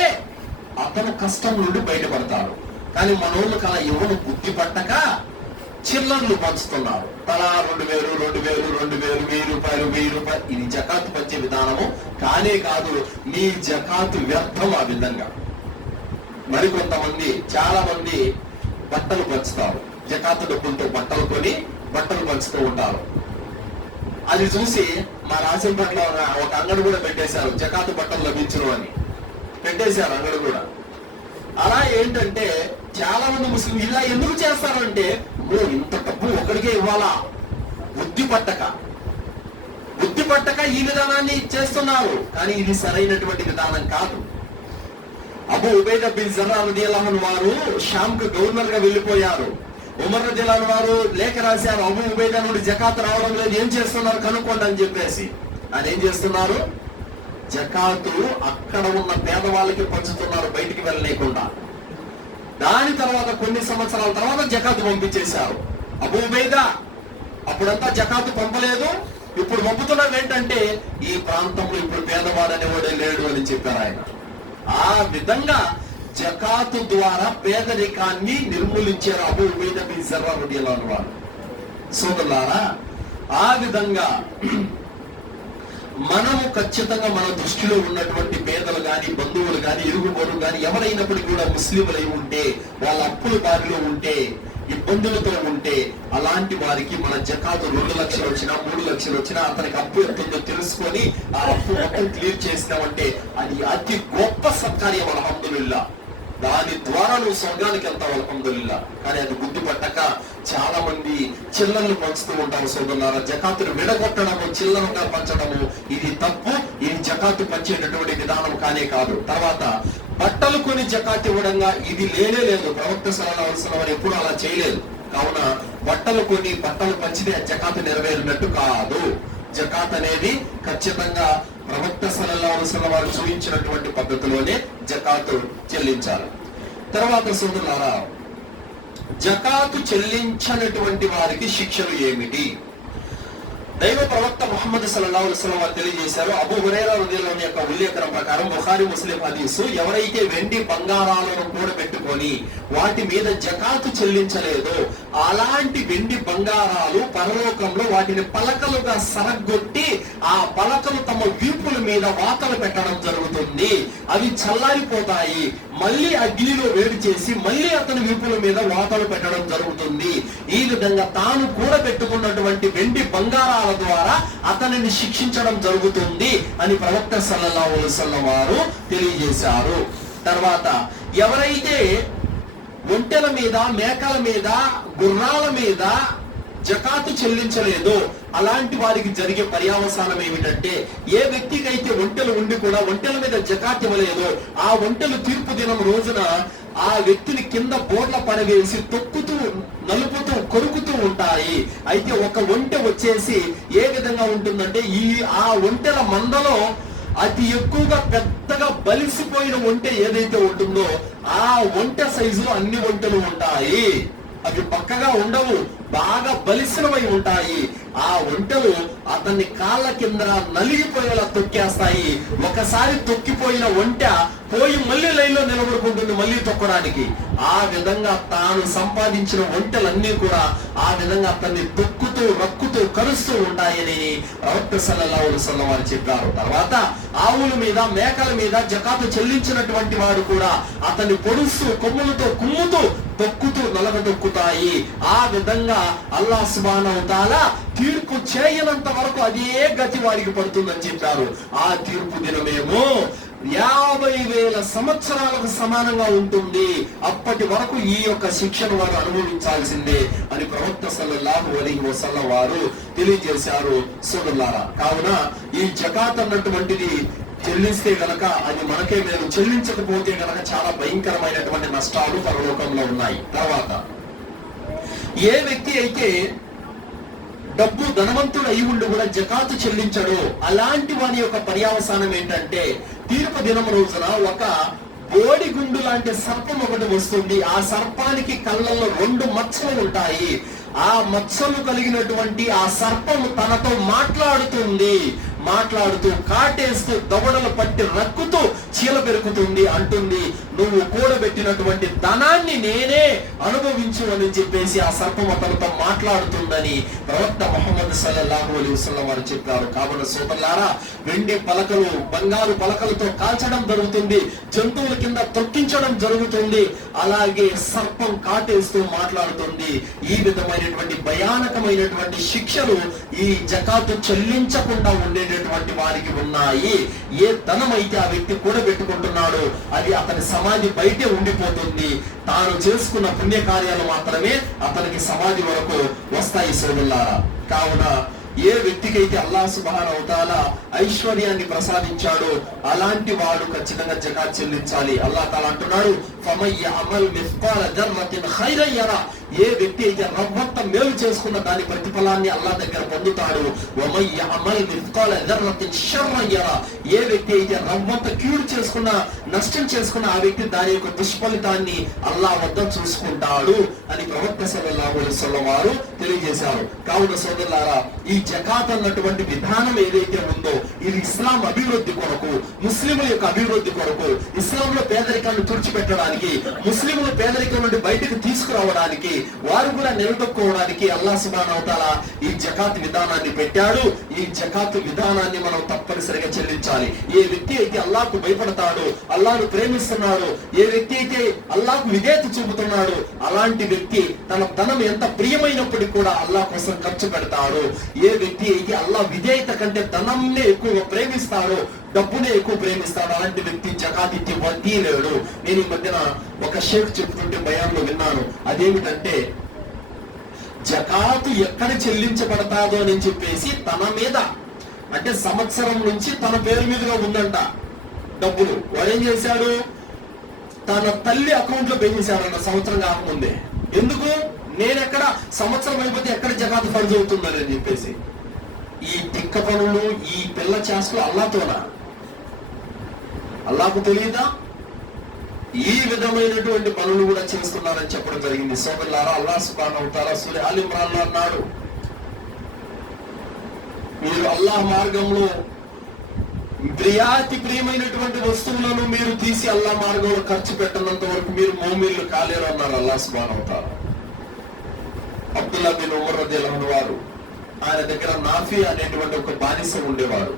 అతను కష్టం నుండి బయటపడతాడు. కానీ మనోళ్ళు కల ఎవరు బుద్ధి పట్టక చిల్లర్లు పంచుతున్నారు. తలా 2000, 2000, 2000, 1000 రూపాయలు, 1000 రూపాయలు. ఇది జకాత్ పంచే విధానము కానే కాదు. మీ జకాత్ వ్యర్థం. ఆ విధంగా మరికొంతమంది, చాలా మంది బట్టలు పంచుతారు. జకాత్ డబ్బులతో బట్టలు కొని బట్టలు పంచుతూ ఉంటారు. అది చూసి మా రాజంపేటలో ఒక అంగడి కూడా పెట్టేశారు, జకాత్ బట్టలు లభించను అని పెట్టేశారు అంగడి కూడా. అలా ఏంటంటే చాలా మంది ముస్లిం ఇలా ఎందుకు చేస్తారంటే, ఇంత డబ్బు ఒకరికే ఇవ్వాలా, బుద్ధి పట్టక ఈ విధానాన్ని చేస్తున్నారు. కానీ ఇది సరైనటువంటి విధానం కాదు. అబూ ఉబైదా బిన్ జర్రా రలియల్లాహు అన్హు వారు షామ్ కు గవర్నర్ గా వెళ్లిపోయారు. ఉమర్ రలియల్లాహు అన్హు వారు లేఖ రాశారు, అబూ ఉబైదా నుండి జకాత్ రావడం లేదు, ఏం చేస్తున్నారు కనుక్కోండి అని చెప్పేసి. ఆయన ఏం చేస్తున్నారు? జకాతు అక్కడ ఉన్న పేదవాళ్ళకి పంచుతున్నారు, బయటికి వెళ్ళలేకుండా. దాని తర్వాత కొన్ని సంవత్సరాల తర్వాత జకాతు పంపించేశారు. అబూ ఉబైదా అప్పుడంతా జకాతు పంపలేదు, ఇప్పుడు పంపుతున్నాం ఏంటంటే ఈ ప్రాంతంలో ఇప్పుడు పేదవాడు అనేవాడే లేడు అని చెప్పారు ఆయన. ఆ విధంగా జకాతు ద్వారా పేదరికాన్ని నిర్మూలించారు అబూ ఉబైదా బిన్ జర్రాహ్ రలియల్లాహు అన్హు వారు. సోదరులారా, ఆ విధంగా మనము ఖచ్చితంగా మన దృష్టిలో ఉన్నటువంటి పేదలు గాని, బంధువులు గాని, ఇరుగు పొరుగు గాని ఎవరైనప్పటికీ కూడా ముస్లింలై ఉంటే, వాళ్ళ అప్పుల బారిలో ఉంటే, ఇబ్బందులతో ఉంటే, అలాంటి వారికి మన జకాతు 2 లక్షలు వచ్చినా 3 లక్షలు వచ్చినా అతనికి అప్పు ఎంతుందో తెలుసుకొని ఆ అప్పు మొత్తం క్లియర్ చేసినామంటే అది అతి గొప్ప సత్కార్యం అల్హమ్దులిల్లా. దాని ద్వారా నువ్వు స్వర్గానికి వెళ్తావు అల్హమ్దులిల్లా. కానీ అది గుర్తుపట్టక చాలా మంది చిల్లర్లు పంచుతూ ఉంటారు. సోదరులారా, జకాతును విడగొట్టడము, చిల్లరగా పంచడము ఇది తప్పు. ఇది జకాతు పంచేటటువంటి విధానం కానే కాదు. తర్వాత బట్టలు కొని జకాతు ఇవ్వడంగా ఇది లేనే లేదు. ప్రవక్త సల్లల్లాహు అలైహి వసల్లం ఎప్పుడు అలా చేయలేదు. కావున బట్టలు కొని బట్టలు పంచితే జకాతు నెరవేరినట్టు కాదు. జకాత్ అనేది ఖచ్చితంగా ప్రవక్త సల్లల్లాహు అలైహి వసల్లం వారు చూపించినటువంటి పద్ధతిలోనే జకాతు చెల్లించాలి. తర్వాత సోదరులారా, జకాతు చెల్లించనటువంటి వారికి శిక్షలు ఏమిటి? దైవ ప్రవక్త ముహమ్మద్ సల్లల్లాహు అలైహి వసల్లం వారు తెలియజేశారు. అబూ హురైరా రలియల్లాహు అన్హు యొక్క ఉల్లేఖనం ప్రకారం బుఖారీ ముస్లిం హదీసు, ఎవరైతే వెండి బంగారాలను కూడబెట్టుకొని వాటి మీద జకాతు చెల్లించలేదో అలాంటి వెండి బంగారాలు పరలోకంలో వాటిని పలకలుగా సరగొట్టి ఆ పలకలు తమ వీపుల మీద వాతలు పెట్టడం జరుగుతుంది. అవి చల్లారిపోతాయి. మళ్ళీ అగ్నిలో వేడి చేసి మళ్ళీ అతని వీపుల మీద వాతలు పెట్టడం జరుగుతుంది. ఈ విధంగా తాను కూడబెట్టుకున్నటువంటి వెండి బంగారాల ద్వారా అతనిని శిక్షించడం జరుగుతుంది అని ప్రవక్త సల్లల్లాహు అలైహి వసల్లం వారు తెలియజేశారు. తర్వాత ఎవరైతే ఒంటెల మీద, మేకల మీద, గుర్రాల మీద జకాతు చెల్లించలేదో అలాంటి వారికి జరిగే పర్యావసానం ఏమిటంటే, ఏ వ్యక్తికి అయితే ఒంటెలు ఉండి కూడా ఒంటెల మీద జకాతు ఇవ్వలేదో ఆ ఒంటెలు తీర్పు దినం రోజున ఆ వ్యక్తిని కింద బోర్ల పడవేసి తొక్కుతూ, నలుపుతూ, కొరుకుతూ ఉంటాయి. అయితే ఒక ఒంటె వచ్చేసి ఏ విధంగా ఉంటుందంటే, ఆ ఒంటెల మందలో అతి ఎక్కువగా పెద్దగా బలిసిపోయిన ఒంటె ఏదైతే ఉంటుందో ఆ ఒంటె సైజులో అన్ని ఒంటెలు ఉంటాయి. అవి పక్కగా ఉండవు, బాగా బలిసినవై ఉంటాయి. ఆ ఒంటెలు అతన్ని కాళ్ళ కింద నలిగిపోయేలా తొక్కేస్తాయి. ఒకసారి తొక్కిపోయిన ఒంటె పోయి మళ్ళీ లైన్లో నిలబడుకుంటుంది మళ్ళీ తొక్కడానికి. ఆ విధంగా తాను సంపాదించిన ఒంటెలన్నీ కూడా ఆ విధంగా అతన్ని తొక్కుతూ, రక్కుతూ, కరుస్తూ ఉంటాయని ప్రవక్త సల్లల్లాహు అలైహి వసల్లం వారు చెప్పారు. తర్వాత ఆవుల మీద, మేకల మీద జకాతు చెల్లించినటువంటి వాడు కూడా అతన్ని పొడుస్తూ, కొమ్ములతో కుమ్ముతూ, తొక్కుతూ నలగదొక్కుతాయి. ఆ విధంగా అల్లాహ్ సుబ్హానహు వ తఆలా తీర్పు చేయనంత వరకు అదే గతి వారికి పడుతుందని చెప్పారు. ఆ తీర్పు దినమేమో 50,000 సంవత్సరాలకు సమానంగా ఉంటుంది. అప్పటి వరకు ఈ యొక్క శిక్షను వారు అనుభవించాల్సిందే అని ప్రవక్త సల్లల్లాహు అలైహి వసల్లం వారు తెలియజేశారు. సోదరులారా, కావున ఈ జకాత్ అన్నటువంటిది చెల్లిస్తే గనక అది మనకే మేలు, చెల్లించకపోతే గనక చాలా భయంకరమైనటువంటి నష్టాలు పరలోకంలో ఉన్నాయి. తర్వాత ఏ వ్యక్తి అయితే డబ్బు ధనవంతుడు అయి ఉండి కూడా జకాతు చెల్లించడు అలాంటి వాని యొక్క పర్యావసానం ఏంటంటే, తీర్పు దినం రోజున ఒక బోడిగుండు లాంటి సర్పం ఒకటి వస్తుంది. ఆ సర్పానికి కళ్ళల్లో 2 మచ్చలు ఉంటాయి. ఆ మచ్చలు కలిగినటువంటి ఆ సర్పము తనతో మాట్లాడుతూ కాటేస్తూ దవడలు పట్టి రక్కుతూ చీల పెరుకుతుంది. అంటుంది, నువ్వు కూడబెట్టినటువంటి ధనాన్ని నేనే అనుభవించు అని చెప్పేసి ఆ సర్పం అతనితో మాట్లాడుతుందని ప్రవక్త ముహమ్మద్ సల్లల్లాహు అలైహి వసల్లం వారు చెప్పారు. కాబట్టి సోదరులారా, వెండి పలకలు, బంగారు పలకలతో కాల్చడం జరుగుతుంది, జంతువుల కింద తొక్కించడం జరుగుతుంది. అలాగే సర్పం కాటేస్తూ మాట్లాడుతుంది. ఈ విధమైనటువంటి భయానకమైనటువంటి శిక్షలు ఈ జకాతు చెల్లించకుండా ఉండేటటువంటి వారికి ఉన్నాయి. ఏ ధనం అయితే ఆ వ్యక్తి కూడబెట్టుకుంటున్నాడో అది అతని సమాధి బయటే ఉండిపోతుంది. తాను చేసుకున్న పుణ్యకార్యాలు మాత్రమే అతనికి సమాధి వరకు వస్తాయి. సోదరులారా, కావున ఏ వ్యక్తికైతే అల్లాహ్ సుబ్హానహు వ తఆలా ఐశ్వర్యాన్ని ప్రసాదించాడో అలాంటి వాడు ఖచ్చితంగా జకాత్ చెల్లించాలి. అల్లాహ్ తాలా అంటున్నాడు, ఫమన్ యఅమల్ మిస్కాల జర్రతిన్ ఖైరన్ యరా, ఏ వ్యక్తి అయితే రవ్వంత మేలు చేసుకున్న దాని ప్రతిఫలాన్ని అల్లాహ్ దగ్గర పొందుతాడు. వమన్ యఅమల్ మిస్కాల జర్రతిన్ షర్రన్ యరా, ఏ వ్యక్తి అయితే రవ్వంత కీడు చేసుకున్న, నష్టం చేసుకున్న ఆ వ్యక్తి దాని యొక్క దుష్ఫలితాన్ని అల్లాహ్ వద్ద చూసుకుంటాడు అని ప్రవక్త సల్లల్లాహు అలైహి వసల్లం వారు తెలియజేశారు. కావున సోదరులారా, ఈ జకాత్ అన్నటువంటి విధానం ఏదైతే ఉందో ఇది ఇస్లాం అభివృద్ధి కొరకు, ముస్లింల యొక్క అభివృద్ధి కొరకు, ఇస్లాంలో పేదరికాన్ని తుడిచిపెట్టడానికి, ముస్లింల పేదరికం నుండి బయటకు తీసుకురావడానికి, వారు కూడా నిలదొక్కుకోవడానికి అల్లాహ్ సుబ్హానహు వ తఆలా ఈ జకాత్ విధానాన్ని పెట్టాడు. ఈ జకాత్ విధానాన్ని మనం తప్పనిసరిగా చెల్లించాలి. ఏ వ్యక్తి అయితే అల్లాహ్కు భయపడతాడు, అల్లాహ్ను ప్రేమిస్తున్నాడు, ఏ వ్యక్తి అయితే అల్లాహ్కు విధేయత చూపుతున్నాడు, అలాంటి వ్యక్తి తన ధనం ఎంత ప్రియమైనప్పటికీ కూడా అల్లాహ్ కోసం ఖర్చు పెడతాడు. ఏ వ్యక్తి అయితే అల్లాహ్ విధేయత కంటే ధనంనే ఎక్కువ ప్రేమిస్తాడో, డబ్బునే ఎక్కువ ప్రేమిస్తాడు, అలాంటి వ్యక్తి జకాత్ ఇచ్చే వద్దీలేడు. నేను ఈ మధ్యన ఒక షేక్ చెప్తుంటే బయాన్లో విన్నాను. అదేమిటంటే జకాతు ఎక్కడ చెల్లించబడతాదో అని చెప్పేసి తన మీద, అంటే సంవత్సరం నుంచి తన పేరు మీదుగా ఉందంట డబ్బులు, వాడేం చేశాడు, తన తల్లి అకౌంట్ లో వేసేశాడన్న సంవత్సరం కాకముందే. ఎందుకు, నేనెక్కడ సంవత్సరం అయిపోతే ఎక్కడ జకాతు ఫర్జ్ అవుతుందని అని చెప్పేసి. ఈ తిక్క పనులు, ఈ పిల్ల చేస్తూ అల్లాహ్తోనా? అల్లాహ్కు తెలియదా? ఈ విధమైనటువంటి పనులు కూడా చేస్తున్నారని చెప్పడం జరిగింది. సోదరులారా, అల్లాహ్ సుబ్హానహు వ తఆలా సూరా ఆల్ ఇమ్రాన్ లో అన్నాడు, మీరు అల్లాహ్ మార్గంలో ప్రియమైనటువంటి వస్తువులను మీరు తీసి అల్లాహ్ మార్గంలో ఖర్చు పెట్టనంత వరకు మీరు మోమిన్లు కాలేరు అన్నారు అల్లాహ్ సుబ్హానహు వ తఆలా. అబ్దుల్లా బిన్ ఉమర్ రదియల్లాహు అన్హు వారు, ఆయన దగ్గర నాఫీ అనేటువంటి ఒక బానిస ఉండేవాడు.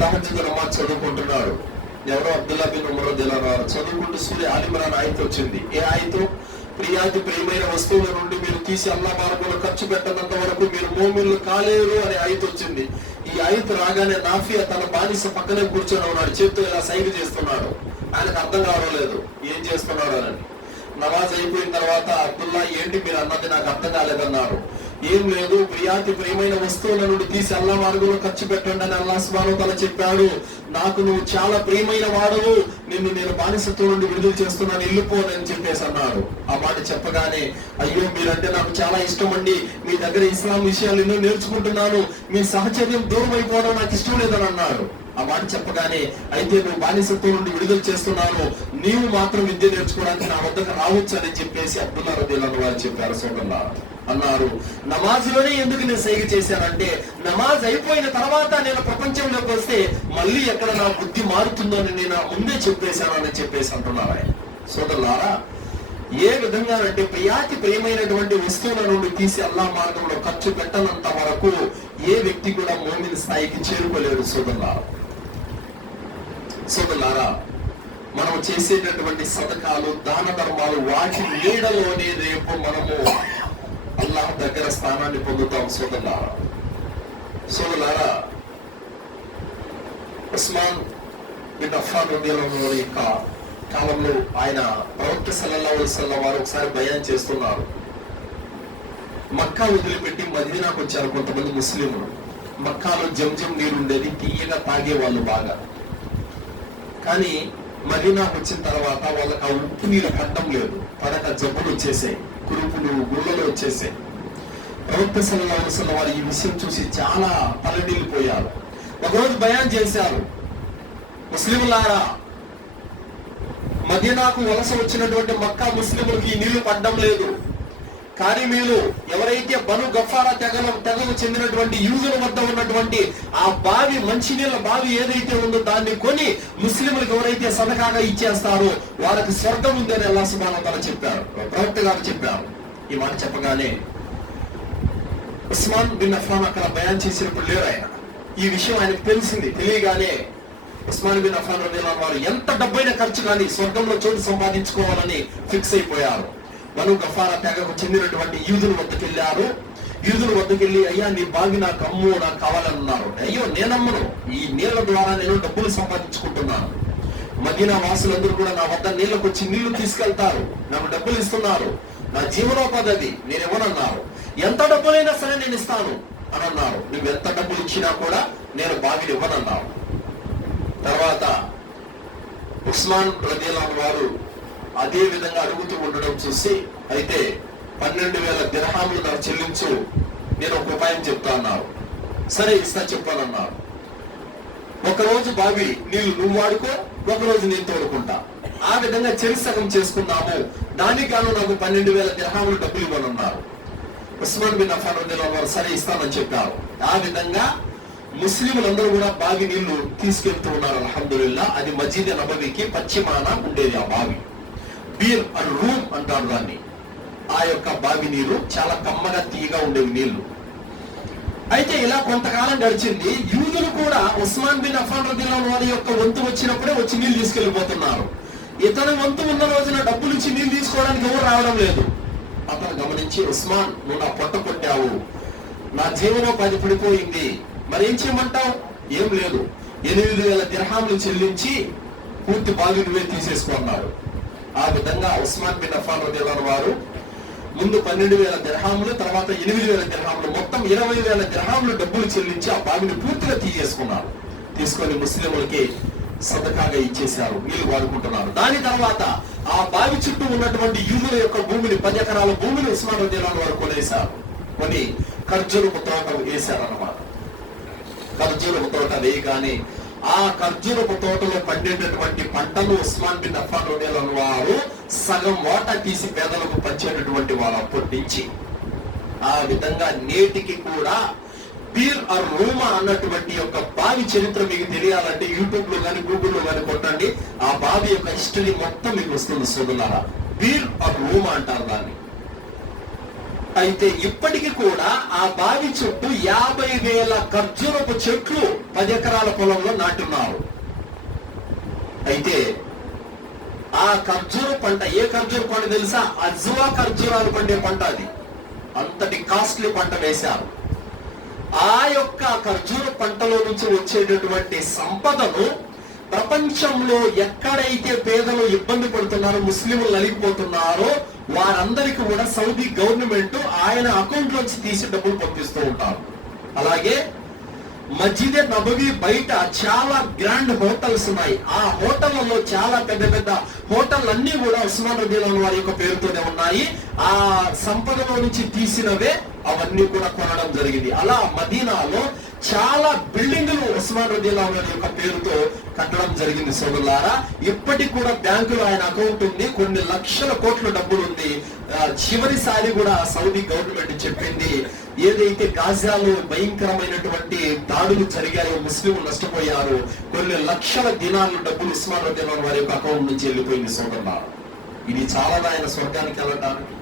తహజ్జుద్ నమాజ్ చదువుకుంటున్నాడు. ఎవరో అబ్దుల్లా బిన్ ఉమర్ రదియల్లాహు అన్హు వారు చదువుకుంటూ సూరా ఆల్ ఇమ్రాన్ ఆయత వచ్చింది. ఏ ఆయతో? ప్రియమైన వస్తువుల నుండి మీరు తీసి అల్లాహ్ మార్గంలో ఖర్చు పెట్టనంత వరకు మీరు మోమిన్లు కాలేరు అనే ఆయత వచ్చింది. ఈ ఆయత రాగానే నాఫియా తన బానిస పక్కనే కూర్చొని ఉన్నాడు, చేత్తో ఇలా సైగ చేస్తున్నాడు. ఆయనకు అర్థం కావలేదు ఏం చేస్తున్నాడు అని. నమాజ్ అయిపోయిన తర్వాత అబ్దుల్లా, ఏంటి మీరు అన్నది నాకు అర్థం కాలేదన్నారు. ఏం లేదు, ప్రియమైన వస్తువుల నుండి తీసి అల్లాహ్ మార్గంలో ఖర్చు పెట్టండి అని అల్లాహ్ సుబ్హానహు వ తఆలా చెప్పాడు. నాకు నువ్వు చాలా ప్రియమైన వాడువు, నిన్ను నేను బానిసత్వం నుండి విడుదల చేస్తున్నాను, వెళ్ళిపోనని చెప్పేసి అన్నాడు. ఆ మాట చెప్పగానే, అయ్యో మీరంటే నాకు చాలా ఇష్టం అండి, మీ దగ్గర ఇస్లాం విషయాలు ఎన్నో నేర్చుకుంటున్నాను, మీ సహచర్యం దూరం అయిపోవడం నాకు ఇష్టం లేదని అన్నాడు. ఆ మాట చెప్పగానే, అయితే నువ్వు బానిసత్వం నుండి విడుదల చేస్తున్నాను, నీవు మాత్రం విద్య నేర్చుకోవడానికి నా వద్దకు రావచ్చు అని చెప్పేసి అబ్దుల్లా రదియల్లాహు అన్హు వారు చెప్పారు. సోదరులా అన్నారు, నమాజ్ లోనే ఎందుకు నేను సైగ చేశానంటే, నమాజ్ అయిపోయిన తర్వాత నేను ప్రపంచంలోకి వస్తే మళ్ళీ ఎక్కడ నా బుద్ధి మారుతుందో అని నేను ముందే చెప్పేశానని చెప్పేసి అంటున్నారు ఆయన. సోదరులారా, ఏ విధంగా అంటే ప్రియమైనటువంటి వస్తువుల నుండి తీసి అల్లాహ్ మార్గంలో ఖర్చు పెట్టనంత వరకు ఏ వ్యక్తి కూడా మోమిన్ స్థాయికి చేరుకోలేడు. సోదరులారా, మనం చేసేటటువంటి సదకాలు, దాన ధర్మాలు, వాటి నీడలోనే రేపు మనము అల్లాహ్ దగ్గర స్థానాన్ని పొందుతాం. సోదరులారా, ఉస్మాన్ బిన్ అఫ్ఫాన్ రదియల్లాహు అన్హు యొక్క కాలంలో ఆయన ప్రవక్త సల్లల్లాహు అలైహి వసల్లం వారు ఒకసారి బయాన్ చేస్తున్నారు. మక్కా వదిలిపెట్టి మదీనాకు వచ్చారు కొంతమంది ముస్లింలు. మక్కాలో జంజం నీరు ఉండేది, తీయగా తాగేవాళ్ళు బాగా. కానీ మదీనాకు వచ్చిన తర్వాత వాళ్ళకి ఆ ఉప్పు నీరు పట్టడం లేదు, పడక జబ్బులు వచ్చేసాయి, కురుపులు గుళ్ళలు వచ్చేసాయి. ప్రవక్త సల్లల్లాహు అలైహి వసల్లం వారు ఈ విషయం చూసి చాలా తలడిల్లిపోయారు. ఒకరోజు బయాన్ చేశారు, ముస్లింలారా, మదీనాకు వలస వచ్చినటువంటి మక్కా ముస్లింలకు ఈ నీళ్లు పడ్డం లేదు, కానీ మీరు ఎవరైతే బను గఫారా తెగకు చెందినటువంటి యూదుల వద్ద ఉన్నటువంటి ఆ బావి, మంచినీళ్ళ బావి ఏదైతే ఉందో దాన్ని కొని ముస్లింలకు ఎవరైతే సదకాగా ఇచ్చేస్తారో వారికి స్వర్గం ఉందని అల్లాహ్ సుబ్హానహు వ తఆలా చెప్పారు, ప్రవక్త గారు చెప్పారు. ఈ మాట చెప్పగానే ఉస్మాన్ బిన్ అఫ్ఫాన్ అక్కడ బయాన్ చేసినప్పుడు లేరు ఆయన. ఈ విషయం ఆయనకు తెలిసింది. తెలియగానే ఉస్మాన్ బిన్ అఫ్ఫాన్ రదియల్లాహు అన్హు వారు ఎంత డబ్బైనా ఖర్చు కానీ స్వర్గంలో చోటు సంపాదించుకోవాలని ఫిక్స్ అయిపోయారు. బను గఫారా తెగకు చెందినటువంటి యూదుల వద్దకు వెళ్ళారు. యూదుల వద్దకు వెళ్ళి, అయ్యా నీ బావి నాకు అమ్ము, నాకు కావాలన్నారు. అయ్యో నేనమ్మను, ఈ నీళ్ల ద్వారా నేను డబ్బులు సంపాదించుకుంటున్నాను. మదీనా వాసులందరూ కూడా నా వద్ద నీళ్లకు వచ్చి నీళ్లు తీసుకెళ్తారు, నాకు డబ్బులు ఇస్తున్నారు, నా జీవనోపాధి అది, నేను ఇవ్వనన్నారు. ఎంత డబ్బులైనా సరే నేను ఇస్తాను అని అన్నారు. నువ్వు ఎంత డబ్బులు ఇచ్చినా కూడా నేను బావిని ఇవ్వనన్నారు. తర్వాత ఉస్మాన్ రదియల్లాహు అన్హు వారు అదే విధంగా అడుగుతూ ఉండడం చూసి, అయితే 12,000 దిర్హాములు నాకు చెల్లించు, నేను ఒక ఉపాయం చెప్తా అన్నారు. సరే ఇస్తా చెప్పానన్నారు. ఒకరోజు బావి నీళ్లు నువ్వు వాడుకో, ఒకరోజు నేను తోడుకుంటా, ఆ విధంగా చెరిసగం చేసుకున్నాము, దానికి గాను నాకు 12,000 దిర్హాములు డబ్బులు ఇవ్వనున్నారు. ఉస్మాన్ బిన్ అఫ్ఫాన్ రలియల్లాహు అన్హు సరే ఇస్తానని చెప్పారు. ఆ విధంగా ముస్లింలందరూ కూడా బావి నీళ్లు తీసుకెళ్తూ ఉన్నారు. అల్హమ్దులిల్లాహ్. అది మస్జిద్ నబవీకి పశ్చిమాన ఉండేది ఆ బావి. బీర్ అల్ రూమ్ అంటారు దాన్ని. ఆ యొక్క బావి నీరు చాలా కమ్మగా తీయగా ఉండేవి నీళ్లు. అయితే ఇలా కొంతకాలం గడిచింది. యూదులు కూడా ఉస్మాన్ బిన్ అఫ్ఫాన్ రలియల్లాహు వారి యొక్క వంతు వచ్చినప్పుడే వచ్చి నీళ్లు తీసుకెళ్లిపోతున్నారు. ఇతని వంతు ఉన్న రోజున డబ్బులు ఇచ్చి నీళ్లు తీసుకోవడానికి ఎవరు రావడం లేదు. అతను గమనించి, ఉస్మాన్, నువ్వు నా పొట్ట కొట్టావు, నా జీవనోపాధి పడిపోయింది, మరేం చేయమంటావు? ఏం లేదు, 8,000 దిర్హాములు చెల్లించి పూర్తి బావి నువ్వే తీసేసుకున్నాడు. ఆ విధంగా ఉస్మాన్ బిన్ అఫ్ఫాన్ రలియల్లాహు వారు ముందు 12,000 దిర్హాములు, తర్వాత 8,000 దిర్హాములు, మొత్తం 20,000 దిర్హాములు డబ్బులు చెల్లించి ఆ బావిని పూర్తిగా తీసేసుకున్నారు. తీసుకొని ముస్లింలకి సదకాగా ఇచ్చేశారు, నీళ్లు వాడుకుంటున్నారు. దాని తర్వాత ఆ బావి చుట్టూ ఉన్నటువంటి యూదుల యొక్క భూమిని, 10 ఎకరాల భూమిని ఉస్మాన్ రలియల్లాహు వారు కొనేశారు. కొని ఖర్జూరపు తోట వేశారన్నమాట. ఖర్జూరపు తోట వేయగానే ఆ ఖర్జూరపు తోటలో పండేటటువంటి పంటను ఉస్మాన్ బిన్ అఫ్ఫాన్ రలియల్లాహు వారు సగం వాటా తీసి పేదలకు పంచేటటువంటి వారు అప్పటి నుంచి. ఆ విధంగా నేటికి కూడా బీర్ అర్ రూమా అన్నటువంటి యొక్క బావి చరిత్ర మీకు తెలియాలంటే యూట్యూబ్ లో కానీ గూగుల్లో కానీ కొట్టండి. ఆ బావి యొక్క హిస్టరీ మొత్తం మీకు వస్తుంది సోదరులారా. బీర్ అర్ రూమా అంటారు దాన్ని. అయితే ఇప్పటికి కూడా ఆ బావి చుట్టూ 50,000 ఖర్జూరపు చెట్లు 10 ఎకరాల పొలంలో నాటున్నారు. అయితే ఆ ఖర్జూర పంట, ఏ ఖర్జూర పంట తెలుసా? అజ్వా ఖర్జూరాలు పండే పంట. అది అంతటి కాస్ట్లీ పంట వేశారు. ఆ యొక్క ఖర్జూర పంటలో నుంచి వచ్చేటటువంటి సంపదను ప్రపంచంలో ఎక్కడైతే పేదలు ఇబ్బంది పడుతున్నారో, ముస్లింలు నలిగిపోతున్నారో, వారందరికీ కూడా సౌదీ గవర్నమెంట్ ఆయన అకౌంట్ లోంచి తీసి డబ్బులు పంపిస్తూ ఉంటారు. అలాగే మస్జిద్ నబవీ బయట చాలా గ్రాండ్ హోటల్స్ ఉన్నాయి. ఆ హోటళ్లలో చాలా పెద్ద పెద్ద హోటల్ అన్ని కూడా ఉస్మాన్ రలియల్లాహు వారి యొక్క పేరుతోనే ఉన్నాయి. ఆ సంపదలో నుంచి తీసినవే అవన్నీ కూడా కొనడం జరిగింది. అలా మదీనాలో చాలా బిల్డింగులు ఉస్మాన్ రలియల్లాహు వారి యొక్క పేరుతో కట్టడం జరిగింది సోదరులారా. ఇప్పటికి కూడా బ్యాంకులో ఆయన అకౌంట్ ఉంది, కొన్ని లక్షల కోట్ల డబ్బులు ఉంది. చివరిసారి కూడా సౌదీ గవర్నమెంట్ చెప్పింది, ఏదైతే గాజాలో భయంకరమైనటువంటి దాడులు జరిగాయో, ముస్లింలు నష్టపోయారు, కొన్ని లక్షల దినాలు డబ్బులు ఉస్మాన్ రలియల్లాహు వారి యొక్క అకౌంట్ నుంచి వెళ్ళిపోయింది సోదరులారా. ఇది చాలా ఆయన స్వర్గానికి వెళ్ళటానికి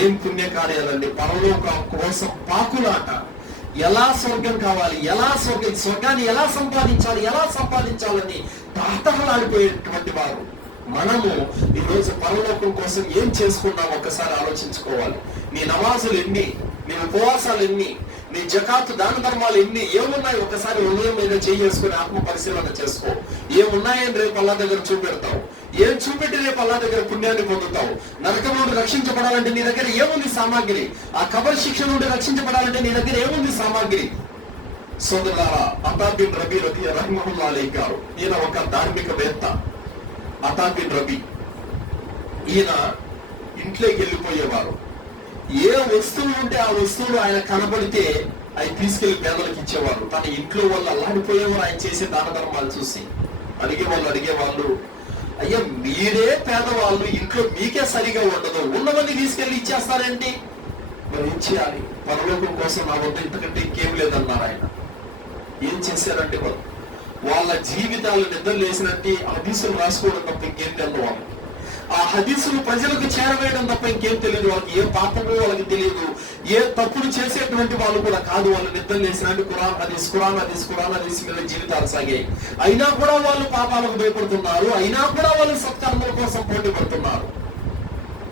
ఏం పుణ్యకార్యాలండి. పరలోకం కోసం పాకులాట. ఎలా స్వర్గం కావాలి, ఎలా స్వర్గాన్ని ఎలా సంపాదించాలని తాతహలాడిపోయేటువంటి వారు. మనము ఈరోజు పరలోకం కోసం ఏం చేసుకున్నాం ఒక్కసారి ఆలోచించుకోవాలి. నీ నమాజులు ఎన్ని, నీ ఉపవాసాలు ఎన్ని, నీ జకాతు దాన ధర్మాలు ఎన్ని, ఏమున్నాయి ఒక్కసారి ఉదయం మీద చేసుకుని ఆత్మ పరిశీలన చేసుకో. ఏమున్నాయని రేపు అల్లా దగ్గర చూపెడతావు. ఏం చూపెట్టి రేపు అల్లా దగ్గర పుణ్యాన్ని పొందుతావు. నరకం నుండి రక్షించబడాలంటే నీ దగ్గర ఏముంది సామాగ్రి? ఆ కబర్ శిక్ష నుండి రక్షించబడాలంటే నీ దగ్గర ఏముంది సామాగ్రి? సోదరులారా, అతా బిన్ రబీ రహిమహుల్లాహ్ అలైహి గారు, ఈయన ఒక ధార్మికవేత్త. అతా బిన్ రబీ ఈయన ఇంట్లోకి వెళ్ళిపోయేవారు. ఏ వస్తువులు ఉంటే ఆ వస్తువులు ఆయన కనబడితే అవి తీసుకెళ్లి పేదలకు ఇచ్చేవారు. తన ఇంట్లో వాళ్ళు అల్లాడిపోయేవారు ఆయన చేసే దాన ధర్మాలు చూసి. అడిగేవాళ్ళు, అయ్యా మీరే పేదవాళ్ళు, ఇంట్లో మీకే సరిగా ఉండదు, ఉన్నవన్నీ తీసుకెళ్లి ఇచ్చేస్తారేంటి? మరి ఏం చేయాలి? పరలోకం కోసం నా వద్ద ఇంతకంటే ఇంకేం లేదన్నారు ఆయన. ఏం చేశారంటే వాళ్ళ జీవితాలు నిద్ర లేసినట్టు హదీసులు రాసుకోవడం తప్ప ఇంకేం తెలియదు వాళ్ళకి. ఆ హదీసులు ప్రజలకు చేరవేయడం తప్ప ఇంకేం తెలియదు వాళ్ళకి. ఏ పాపమో వాళ్ళకి తెలియదు, ఏ తప్పులు చేసేటువంటి వాళ్ళు కూడా కాదు. వాళ్ళు నిద్ర లేసినట్టు ఖురాన్ హదీస్ మీద జీవితాలు సాగాయి. అయినా కూడా వాళ్ళు పాపాలకు భయపడుతున్నారు, అయినా కూడా వాళ్ళు సత్కర్మల కోసం పోటీ పడుతున్నారు.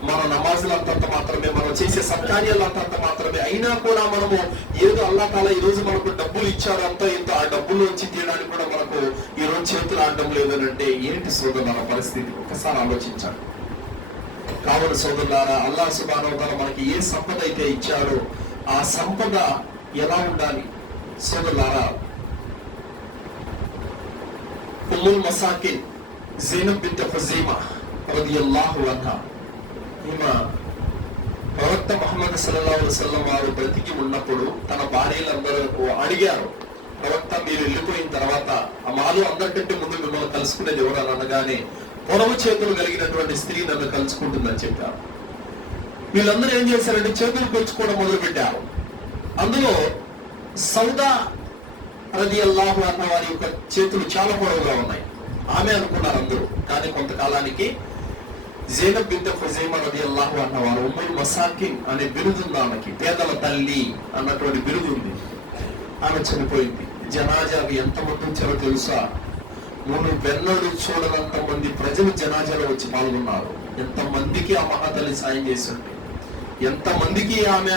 మన నమాజులు అంతంత మాత్రమే, మనం చేసే సత్కార్యాలు అంతంత మాత్రమే. అయినా కూడా మనము ఏదో అల్లా తాలా ఈ రోజు మనకు డబ్బులు ఇచ్చారు అంత ఇంత, ఆ డబ్బుల నుంచి తీయడానికి కూడా మనకు ఈ రోజు చేతులు ఆడడం లేదనంటే ఏంటి సోదరులారా పరిస్థితి? ఒకసారి ఆలోచించండి. కావున సోదరులారా, అల్లాహ్ సుబ్హానహు వ తఆలా మనకి ఏ సంపద అయితే ఇచ్చారో ఆ సంపద ఎలా ఉండాలి సోదరులారా? ఉమ్ముల్ మసాకిన్ జైనబ్ బింత్ ఖుజైమా రదియల్లాహు అన్హా, ఈమె ప్రవక్త ముహమ్మద్ సల్లల్లాహు అలైహి వసల్లం వారు బ్రతికి ఉన్నప్పుడు తన భార్యలందరూ అడిగారు, ప్రవక్త మీరు వెళ్ళిపోయిన తర్వాత మాలో అందరికంటే ముందు మిమ్మల్ని కలుసుకునేది ఎవరని అనగానే పొడవు చేతులు కలిగినటువంటి స్త్రీ నన్ను కలుసుకుంటుందని చెప్పారు. వీళ్ళందరూ ఏం చేశారంటే చేతులు పెంచుకోవడం మొదలు పెట్టారు. అందులో సౌదా రదియల్లాహు అన్హా వారి యొక్క చేతులు చాలా పొడవుగా ఉన్నాయి. ఆమె అనుకున్నారు అందరూ. కానీ కొంతకాలానికి జైనబ్ బింత్ ఖుజైమా రదియల్లాహు అన్హా వారు ఉమ్ముల్ మసాకిన్ అనే బిరుదు ఉంది ఆమెకి, పేదల తల్లి అన్నటువంటి బిరుదు ఉంది. ఆమె చనిపోయింది. జనాజావి ఎంతమంది వచ్చారో తెలుసా? నువ్వు వెన్నడు చూడనంత మంది ప్రజలు జనాజాలో వచ్చి పాల్గొన్నారు. ఎంతమందికి ఆ మహాతల్లి సాయం చేస్తుంటే, ఎంతమందికి ఆమె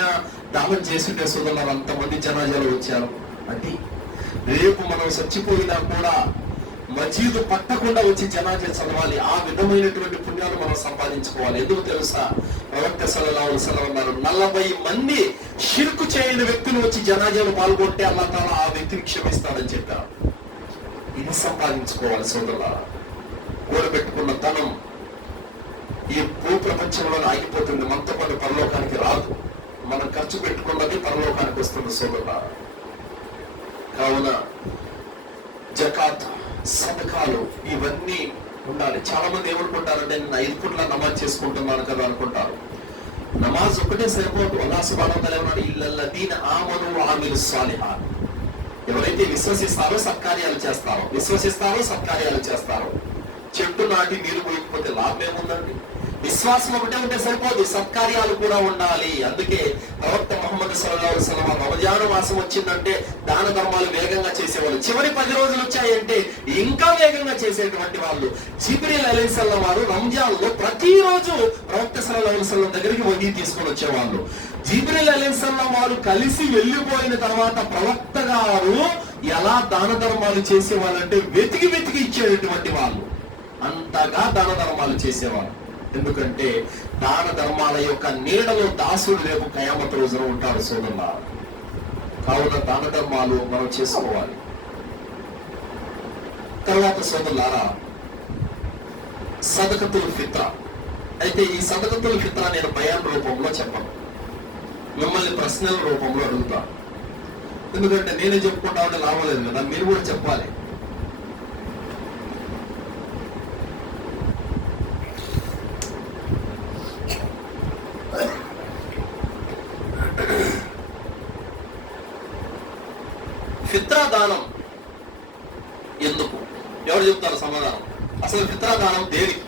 దానం చేస్తుంటే సోదరులు అంతమంది జనాజాలో వచ్చారు. అంటే రేపు మనం చచ్చిపోయినా కూడా మజీదు పట్టకుండా వచ్చి జనాజా చదవాలి. ఆ విధమైనటువంటి పుణ్యాలు మనం సంపాదించుకోవాలి. ఎందుకు తెలుసా? ప్రవక్త సల్లల్లాహు అలైహి వసల్లం అన్నారు, 40 మంది షిర్కు చేయని వ్యక్తులు వచ్చి జనాజాలో పాల్గొంటే అల్లాహ్ తాలా ఆ వ్యక్తిని క్షమిస్తాడని చెప్పారు. ఇది సంపాదించుకోవాలి సోదరులారా. కూడబెట్టుకున్న ధనం ఈ భూ ప్రపంచంలో ఆగిపోతుంది, మనతో పాటు పరలోకానికి రాదు. మనం ఖర్చు పెట్టుకున్నది పరలోకానికి వస్తుంది సోదరులారా. కావున జకాత్, సదకాలు ఇవన్నీ ఉండాలి. చాలా మంది ఏమనుకుంటారంటే నేను 5 పూట్ల నమాజ్ చేసుకుంటున్నాను కదా అనుకుంటారు. నమాజ్ ఒకటే సరిపోదు. అల్లాహ్ సుబ్హానహు వ తఆలా ఏమన్నాడు? ఇల్లల్లదీన ఆమను వ అమిలుస్ సాలిహాత్. ఎవరైతే విశ్వసిస్తారో సత్కార్యాలు చేస్తారో చెట్టు నాటి నీరు పోయకపోతే లాభం ఏముందండి? విశ్వాసం ఒకటే ఉంటే సరిపోదు, సత్కార్యాలు కూడా ఉండాలి. అందుకే ప్రవక్త ముహమ్మద్ సల్లల్లాహు అలైహి వసల్లం రంజాను మాసం వచ్చిందంటే దాన ధర్మాలు వేగంగా చేసేవాళ్ళు. చివరి 10 రోజులు వచ్చాయంటే ఇంకా వేగంగా చేసేటువంటి వాళ్ళు. జిబ్రీల్ అలైహిస్సలాం వారు రంజాన్ లో ప్రతిరోజు ప్రవక్త సల్లల్లాహు అలైహి వసల్లం దగ్గరికి వహీ తీసుకొని వచ్చేవాళ్ళు. జిబ్రీల్ అలైహిస్సలాం వారు కలిసి వెళ్ళిపోయిన తర్వాత ప్రవక్త గారు ఎలా దాన ధర్మాలు చేసేవాళ్ళంటే వెతికి ఇచ్చేటటువంటి వాళ్ళు. అంతగా దాన ధర్మాలు చేసేవాళ్ళు. ఎందుకంటే దాన ధర్మాల యొక్క నీడలో దాసుడు రేపు కయామత్ రోజున ఉంటాడు సోదరులా. కావున దాన ధర్మాలు మనం చేసుకోవాలి. తర్వాత సోదరులారా, సదకతుల్ ఫిత్రా. అయితే ఈ సదకతుల్ ఫిత్రా నేను బయాన్ రూపంలో చెప్పను, మిమ్మల్ని ప్రశ్నల రూపంలో అడుగుతాను. ఎందుకంటే నేనే చెప్పుకుంటా ఉంటే లాభం లేదు కదా, మీరు కూడా చెప్పాలి. ఫిత్రా దానం ఎందుకు? ఎవరు చెప్తారు సమాధానం? అసలు ఫిత్రా దానం దేనికి?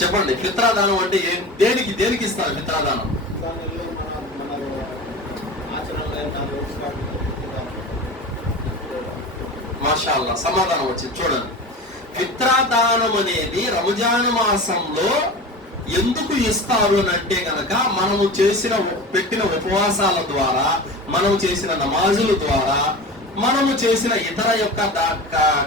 చెప్పండి. ఫిత్రా దానం అంటే దేనికి ఇస్తారు ఫిత్రా దానం? మాషాఅల్లాహ్, సమాధానం వచ్చింది. చూడండి, ఫిత్రా దానం అనేది రంజాన్ మాసంలో ఎందుకు ఇస్తారు అని అంటే గనక మనము పెట్టిన ఉపవాసాల ద్వారా, మనము చేసిన నమాజుల ద్వారా, మనము చేసిన ఇతర యొక్క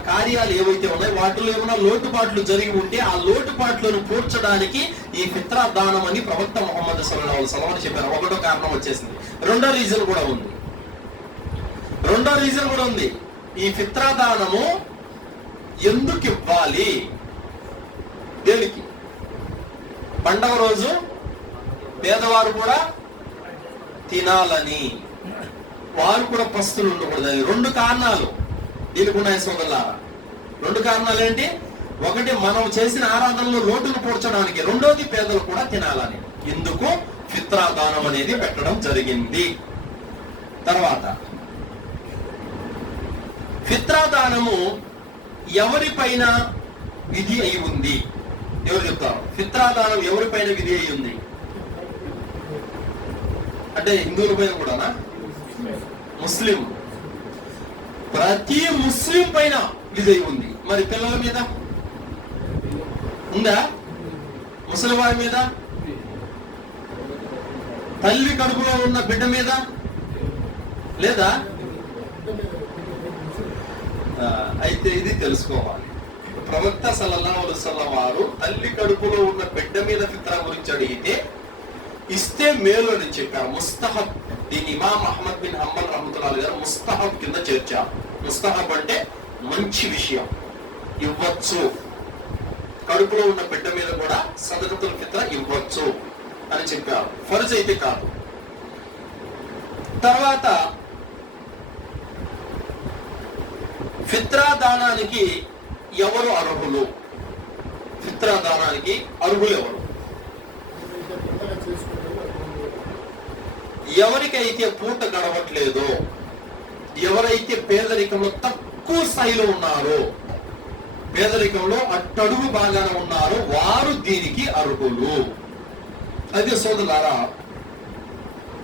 కార్యాలు ఏవైతే ఉన్నాయో వాటిలో ఏమైనా లోటుపాట్లు జరిగి ఉంటే ఆ లోటుపాట్లను పూడ్చడానికి ఈ ఫిత్రా దానం అని ప్రవక్త ముహమ్మద్ సల్లల్లాహు అలైహి వసల్లం చెప్పారు. ఒకటో కారణం వచ్చేసింది. రెండో రీజన్ కూడా ఉంది. ఈ ఫిత్రా దానము ఎందుకు ఇవ్వాలి? దేనికి? పండగ రోజు పేదవారు కూడా తినాలని, వారు కూడా పస్తులు ఉండకూడదని. 2 కారణాలు దీనికి ఉన్నాయి సోదరులారా. 2 కారణాలు ఏంటి? ఒకటి, మనం చేసిన ఆరాధనలో లోటును పూడ్చడానికి. రెండోది, పేదలు కూడా తినాలని. ఇందుకు ఫిత్రా దానం అనేది పెట్టడం జరిగింది. తర్వాత ఫిత్రా దానము ఎవరిపైన విధి అయి ఉంది? ఎవరు చెప్తారు? ఫిత్రా దానం ఎవరిపైన విధి అయి ఉంది అంటే హిందువుల పైన కూడానా? ముస్లిం, ప్రతి ముస్లిం పైన విధి అయి ఉంది. మరి పిల్లల మీద ఉందా? ముసలి వారి మీద, తల్లి కడుపులో ఉన్న బిడ్డ మీద లేదా? అయితే ఇది తెలుసుకోవాలి. ప్రవక్త సల్లల్లాహు అలైహి వసల్లం వారు తల్లి కడుపులో ఉన్న బిడ్డ మీద ఫిత్రా గురించి అడిగితే ఇస్తే మేలు అని చెప్పారు. ముస్తహబ్. దీని ఇమాం అహ్మద్ బిన్ హంబల్ రహ్మతుల్లాహి గారు ముస్తహబ్ కింద చేర్చారు. ముస్తహబ్ అంటే మంచి విషయం, ఇవ్వచ్చు. కడుపులో ఉన్న బిడ్డ మీద కూడా సదకతుల్ ఫిత్రా ఇవ్వచ్చు అని చెప్పారు, ఫర్జ్ అయితే కాదు. తర్వాత ఫిత్రా దానానికి ఎవరు అర్హులు? ఫిత్రా దానానికి అర్హులు ఎవరు? ఎవరికైతే పూట గడవట్లేదో, ఎవరైతే పేదరికంలో తక్కువ స్థాయిలో ఉన్నారో, పేదరికంలో అట్టడుగు బాగానే ఉన్నారో వారు దీనికి అర్హులు. అయితే సోదరులారా,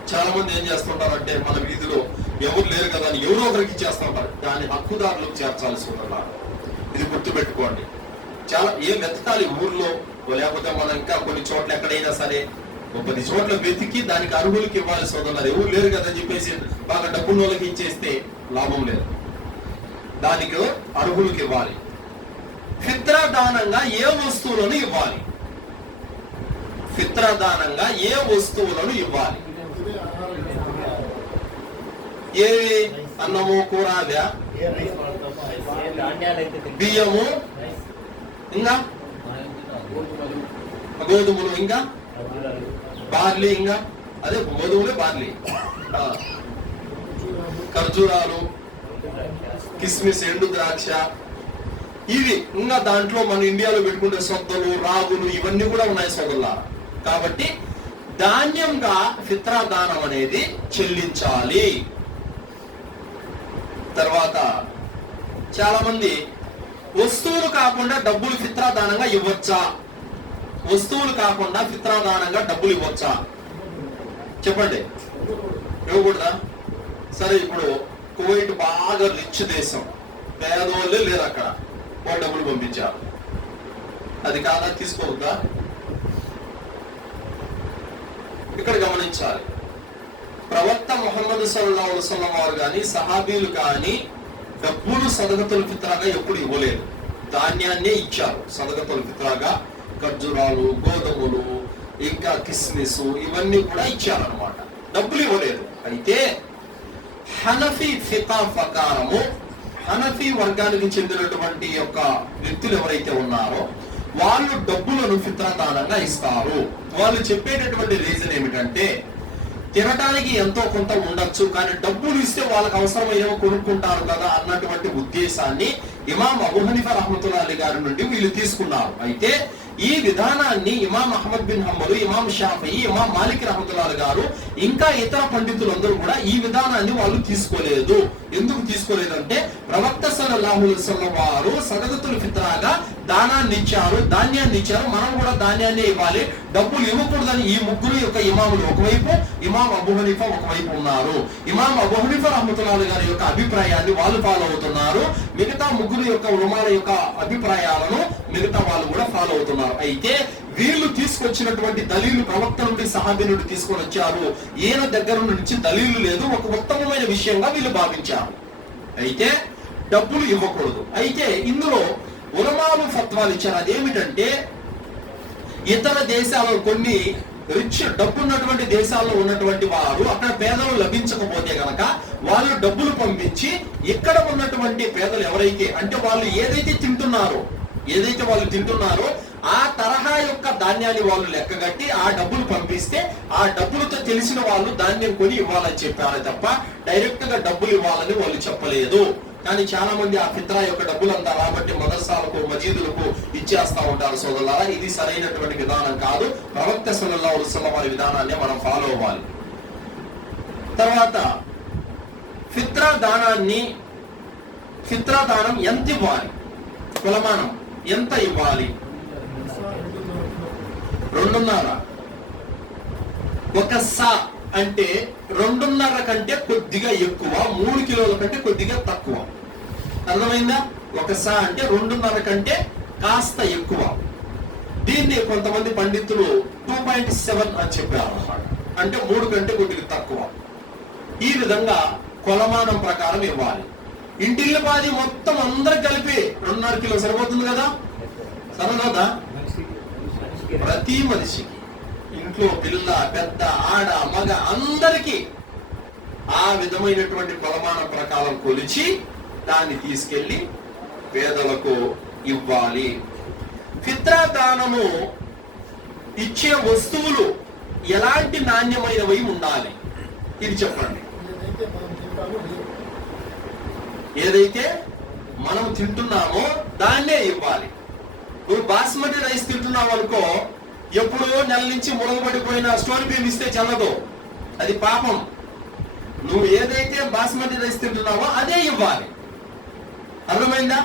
చాలా మంది ఏం చేస్తుంటారంటే మన వీధిలో ఎవరు లేరు కదా అని ఎవరో ఒకరికి ఇచ్చేస్తూ ఉంటారు. దాని హక్కుదారులకు చేర్చాలి సోదరులారా, ఇది గుర్తుపెట్టుకోండి. చాలా ఏం వెతకాలి ఊర్లో, లేకపోతే మనం ఇంకా కొన్ని చోట్ల ఎక్కడైనా సరే 10 చోట్ల వెతికి దానికి అర్హులకి ఇవ్వాలి సోదరులారు. ఎవరు లేరు కదా అని చెప్పేసి బాగా డబ్బున్న వాళ్ళకి ఇచ్చేస్తే లాభం లేదు, దానికి అర్హులకి ఇవ్వాలి. ఫిత్రా దానంగా ఏ వస్తువులను ఇవ్వాలి? ఫిత్రా దానంగా ఏ వస్తువులను ఇవ్వాలి? ఏవి? అన్నము, కూర, బియ్యము, ఇంకా గోధుమలు, ఇంకా బార్లీ, ఇంకా అదే గోధుమలు, బార్లీ, ఖర్జూరాలు, కిస్మిస్, ఎండు ద్రాక్ష, ఇవి. ఇంకా దాంట్లో మన ఇండియాలో పెట్టుకుంటే సొద్దలు, రాగులు, ఇవన్నీ కూడా ఉన్నాయి సోదరులారా. కాబట్టి ధాన్యంగా ఫిత్రా దానం అనేది చెల్లించాలి. తర్వాత చాలా మంది వస్తువులు కాకుండా డబ్బులు ఫిత్రా దానంగా ఇవ్వచ్చా? వస్తువులు కాకుండా ఫిత్రా దానంగా డబ్బులు ఇవ్వచ్చా? చెప్పండి. ఇవ్వకూడదా? సరే, ఇప్పుడు కువైట్ బాగా రిచ్ దేశం, పేదవాళ్ళే లేరు అక్కడ, వాళ్ళు డబ్బులు పంపించారు, అది కాదా? తీసుకోవద్దా? ఇక్కడ గమనించాలి, ప్రవక్త ముహమ్మద్ సల్లల్లాహు అలైహి వసల్లం వారు కానీ సహాబీలు కానీ డబ్బులు సదకతుల్ ఫిత్రాగా ఎప్పుడు ఇవ్వలేదు, ధాన్యాన్నే ఇచ్చారు సదకతుల్ ఫిత్రాగా. ఖర్జూరాలు, గోధుమలు, ఇంకా కిస్మిస్, ఇవన్నీ కూడా ఇచ్చారనమాట, డబ్బులు ఇవ్వలేదు. అయితే హనఫీ ఫికా ప్రకారము, హనఫీ వర్గానికి చెందినటువంటి యొక్క వ్యక్తులు ఎవరైతే ఉన్నారో వాళ్ళు డబ్బులను ఫిత్రా దానంగా ఇస్తారు. వాళ్ళు చెప్పేటటువంటి రీజన్ ఏమిటంటే, తినటానికి ఎంతో కొంత ఉండొచ్చు, కానీ డబ్బులు ఇస్తే వాళ్ళకి అవసరమైనవి కొనుక్కుంటారు కదా అన్నటువంటి ఉద్దేశాన్ని ఇమాం అబూ హనీఫా రహ్మతుల్లాహి అలైహి గారి నుండి వీళ్ళు తీసుకున్నారు. అయితే ఈ విధానాన్ని ఇమాం అహ్మద్ బిన్ హంబల్, ఇమాం షాఫీ, ఇమాం మాలిక్ రహ్మతుల్లాహి గారు ఇంకా ఇతర పండితులందరూ కూడా ఈ విధానాన్ని వాళ్ళు తీసుకోలేదు. ఎందుకు తీసుకోలేదంటే, ప్రవక్త సల్లల్లాహు అలైహి వసల్లం వారు సదకతుల్ ఫిత్రాగా దానాన్ని ఇచ్చారు, ధాన్యాన్ని ఇచ్చారు, మనం కూడా ధాన్యాన్ని ఇవ్వాలి, డబ్బులు ఇవ్వకూడదని ఈ ముగ్గురు యొక్క ఇమాములు ఒకవైపు, ఇమాం అబూ హనీఫా ఒకవైపు ఉన్నారు. ఇమాం అబూ హనీఫా రహ్మతుల్లాహి గారి యొక్క అభిప్రాయాన్ని వాళ్ళు ఫాలో అవుతున్నారు, మిగతా ముగ్గురు యొక్క ఉలమాల యొక్క అభిప్రాయాలను మిగతా వాళ్ళు కూడా ఫాలో అవుతున్నారు. అయితే వీళ్ళు తీసుకొచ్చినటువంటి దలీలు ప్రవక్త నుండి, సహాబీ నుండి తీసుకొని వచ్చారు, ఈయన దగ్గర నుంచి దలీలు లేదు, ఒక ఉత్తమమైన విషయంగా వీళ్ళు భావించారు. అయితే డబ్బులు ఇవ్వకూడదు. అయితే ఇందులో ఉలమాలు ఫత్వాలు ఇచ్చారు. అదేమిటంటే, ఇతర దేశాలలో కొన్ని రిచ్ డబ్బున్నటువంటి దేశాల్లో ఉన్నటువంటి వారు అక్కడ పేదలు లభించకపోతే గనక వాళ్ళు డబ్బులు పంపించి ఇక్కడ ఉన్నటువంటి పేదలు ఎవరైతే, అంటే వాళ్ళు ఏదైతే వాళ్ళు తింటున్నారో ఆ తరహా యొక్క ధాన్యాన్ని వాళ్ళు లెక్కగట్టి ఆ డబ్బులు పంపిస్తే ఆ డబ్బులతో తెలిసిన వాళ్ళు ధాన్యం కొని ఇవ్వాలని చెప్పారు తప్ప డైరెక్ట్ గా డబ్బులు ఇవ్వాలని వాళ్ళు చెప్పలేదు. కానీ చాలా మంది ఆ ఫిత్రా యొక్క డబ్బులంతా రాబట్టి మదర్సాలకు, మజీదులకు ఇచ్చేస్తా ఉంటారు సోదరులారా. ఇది సరైనటువంటి విధానం కాదు. ప్రవక్త సల్లల్లాహు అలైహి వసల్లం వారి విధానాన్ని మనం ఫాలో అవ్వాలి. తర్వాత ఫిత్రా దానం ఎంత ఇవ్వాలి? కులమానం ఎంత ఇవ్వాలి? 2.5. ఒక సా అంటే 2.5 కంటే కొద్దిగా ఎక్కువ, 3 కిలోల కంటే కొద్దిగా తక్కువ. అర్థమైందా? ఒక సా అంటే 2.5 కంటే కాస్త ఎక్కువ. దీన్ని కొంతమంది పండితులు 2.7 అని చెప్పారు అన్నమాట, అంటే 3 కంటే కొద్దిగా తక్కువ. ఈ విధంగా కొలమానం ప్రకారం ఇవ్వాలి. ఇంటిల్లిపాది మొత్తం అందరికి కలిపి 2.5 కిలో సరిపోతుంది కదా? సరిపోదా? ప్రతి మనిషికి, ఇంట్లో పిల్ల, పెద్ద, ఆడ, మగ అందరికీ ఆ విధమైనటువంటి కొలమానం ప్రకారం కొలిచి దాన్ని తీసుకెళ్లి పేదలకు ఇవ్వాలి. ఫిత్రా దానము ఇచ్చే వస్తువులు ఎలాంటి నాణ్యమైనవి ఉండాలి? ఇది చెప్పండి. ఏదైతే మనం తింటున్నామో దాన్నే ఇవ్వాలి. నువ్వు బాస్మతి రైస్ తింటున్నావు అనుకో, ఎప్పుడో నెల నుంచి మురగబడిపోయిన స్టోర్ బియ్యం ఇస్తే చల్లదు, అది పాపం. నువ్వు ఏదైతే బాస్మతి రైస్ తింటున్నావో అదే ఇవ్వాలి. అర్థమైందా?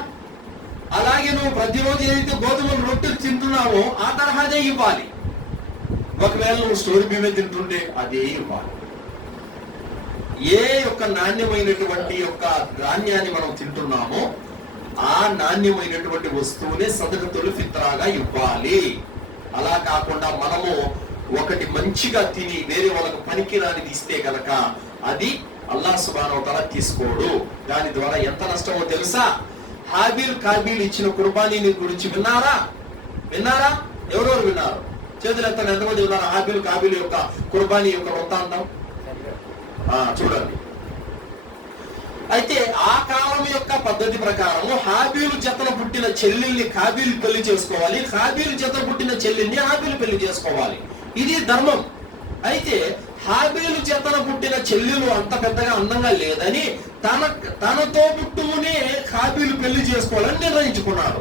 అలాగే నువ్వు ప్రతిరోజు ఏదైతే గోధుమ రొట్టెలు తింటున్నావో ఆ తరహాదే ఇవ్వాలి. ఒకవేళ నువ్వు స్టోర్ బియ్యమే తింటుంటే అదే ఇవ్వాలి. ఏ యొక్క నాణ్యమైనటువంటి యొక్క ధాన్యాన్ని మనం తింటున్నామో ఆ నాణ్యమైనటువంటి వస్తువునే సదకతుల్ ఫిత్రాగా ఇవ్వాలి. అలా కాకుండా మనము ఒకటి మంచిగా తిని వేరే వాళ్ళకు పనికిరానిది ఇస్తే గనక అది అల్లాహ్ సుబ్హానహు వ తఆలా తీసుకోడు. దాని ద్వారా ఎంత నష్టమో తెలుసా? హాబీల్ కాబీల్ ఇచ్చిన కుర్బానీని గురించి విన్నారా? ఎవరెవరు విన్నారు? చేతులు ఎత్తండి, ఎంతమంది విన్నారు హాబీల్ కాబీల్ యొక్క కుర్బానీ యొక్క వృత్తాంతం? చూడండి. అయితే ఆ కాలం యొక్క పద్ధతి ప్రకారం హాబీలు జతన పుట్టిన చెల్లెల్ని కాబీలు పెళ్లి చేసుకోవాలి, కాబీలు జతన పుట్టిన చెల్లెల్ని హాబీలు పెళ్లి చేసుకోవాలి. ఇది ధర్మం. అయితే హాబీలు జతన పుట్టిన చెల్లెలు అంత పెద్దగా అందంగా లేదని తనతో పుట్టునే కాబీలు పెళ్లి చేసుకోవాలని నిర్ణయించుకున్నాడు.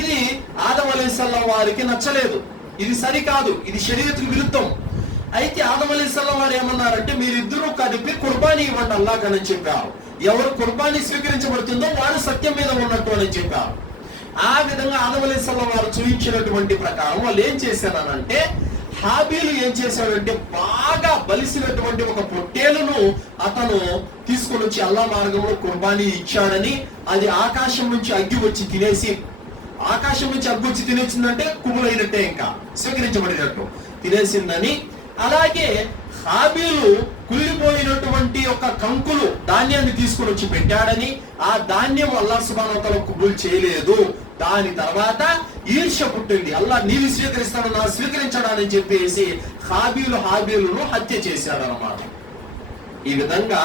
ఇది ఆదం అలైహిస్సలాం వారికి నచ్చలేదు. ఇది సరికాదు, ఇది షరీయతుకు విరుద్ధం. అయితే ఆదం అలైహిస్సలాం వారు ఏమన్నారంటే, మీరిద్దరూ కలిపి కుర్బానీ ఇవ్వండి అల్లాహ్ అని చెప్పారు. ఎవరు కుర్బానీ స్వీకరించబడుతుందో వారు సత్యం మీద ఉన్నట్టు అని చెప్పారు. ఆ విధంగా ఆదం అలైహిస్సలాం వారు చూపించినటువంటి ప్రకారం వాళ్ళు ఏం చేశారనంటే, హాబీలు ఏం చేశాడంటే బాగా బలిసినటువంటి ఒక పొట్టేలును అతను తీసుకొని వచ్చి అల్లాహ్ మార్గంలో కుర్బానీ ఇచ్చాడని, అది ఆకాశం నుంచి అగ్గి వచ్చి తినేసి, ఆకాశం నుంచి అగ్గి వచ్చి తినేసిందంటే కుబులైనట్టే, ఇంకా స్వీకరించబడినట్టు తినేసిందని. అలాగే హాబీలు కుళ్ళిపోయినటువంటి ఒక కంకులు ధాన్యాన్ని తీసుకుని వచ్చి పెట్టాడని, ఆ ధాన్యం అల్లాహ్ సుబ్హానహు వ తఆలా కుబుల్ చేయలేదు. దాని ఈర్ష్య పుట్టింది. అల్లాహ్ నీవు స్వీకరిస్తాను, నా స్వీకరించడాని చెప్పేసి హాబీలును హత్య చేశాడనమాట. ఈ విధంగా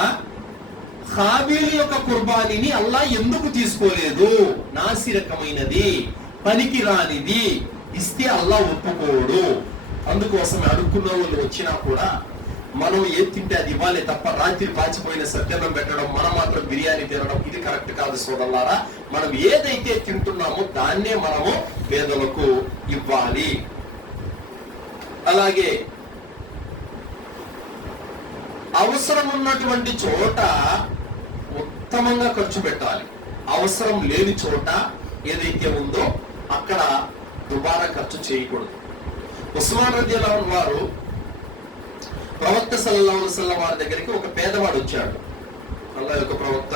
హాబీలు యొక్క కుర్బానీని అల్లాహ్ ఎందుకు తీసుకోలేదు? నాసిరకమైనది, పనికి రానిది ఇస్తే అల్లాహ్ ఒప్పుకోడు. అందుకోసమే అడుక్కున్న వాళ్ళు వచ్చినా కూడా మనం ఏది తింటే అది ఇవ్వాలి తప్ప రాత్రి పాచిపోయిన సత్యన్నం పెట్టడం, మనం మాత్రం బిర్యానీ తినడం ఇది కరెక్ట్ కాదు సోదరులారా. మనం ఏదైతే తింటున్నామో దాన్నే మనము పేదలకు ఇవ్వాలి. అలాగే అవసరం ఉన్నటువంటి చోట ఉత్తమంగా ఖర్చు పెట్టాలి. అవసరం లేని చోట ఏదైతే ఉందో అక్కడ దుబారా ఖర్చు చేయకూడదు. ఉస్మాన్ రదియల్లాహు అన్హు వారు ప్రవక్త సల్లల్లాహు అలైహి వసల్లం వారి దగ్గరికి ఒక పేదవాడు వచ్చాడు. అల్లాహ్ యొక్క ప్రవక్త,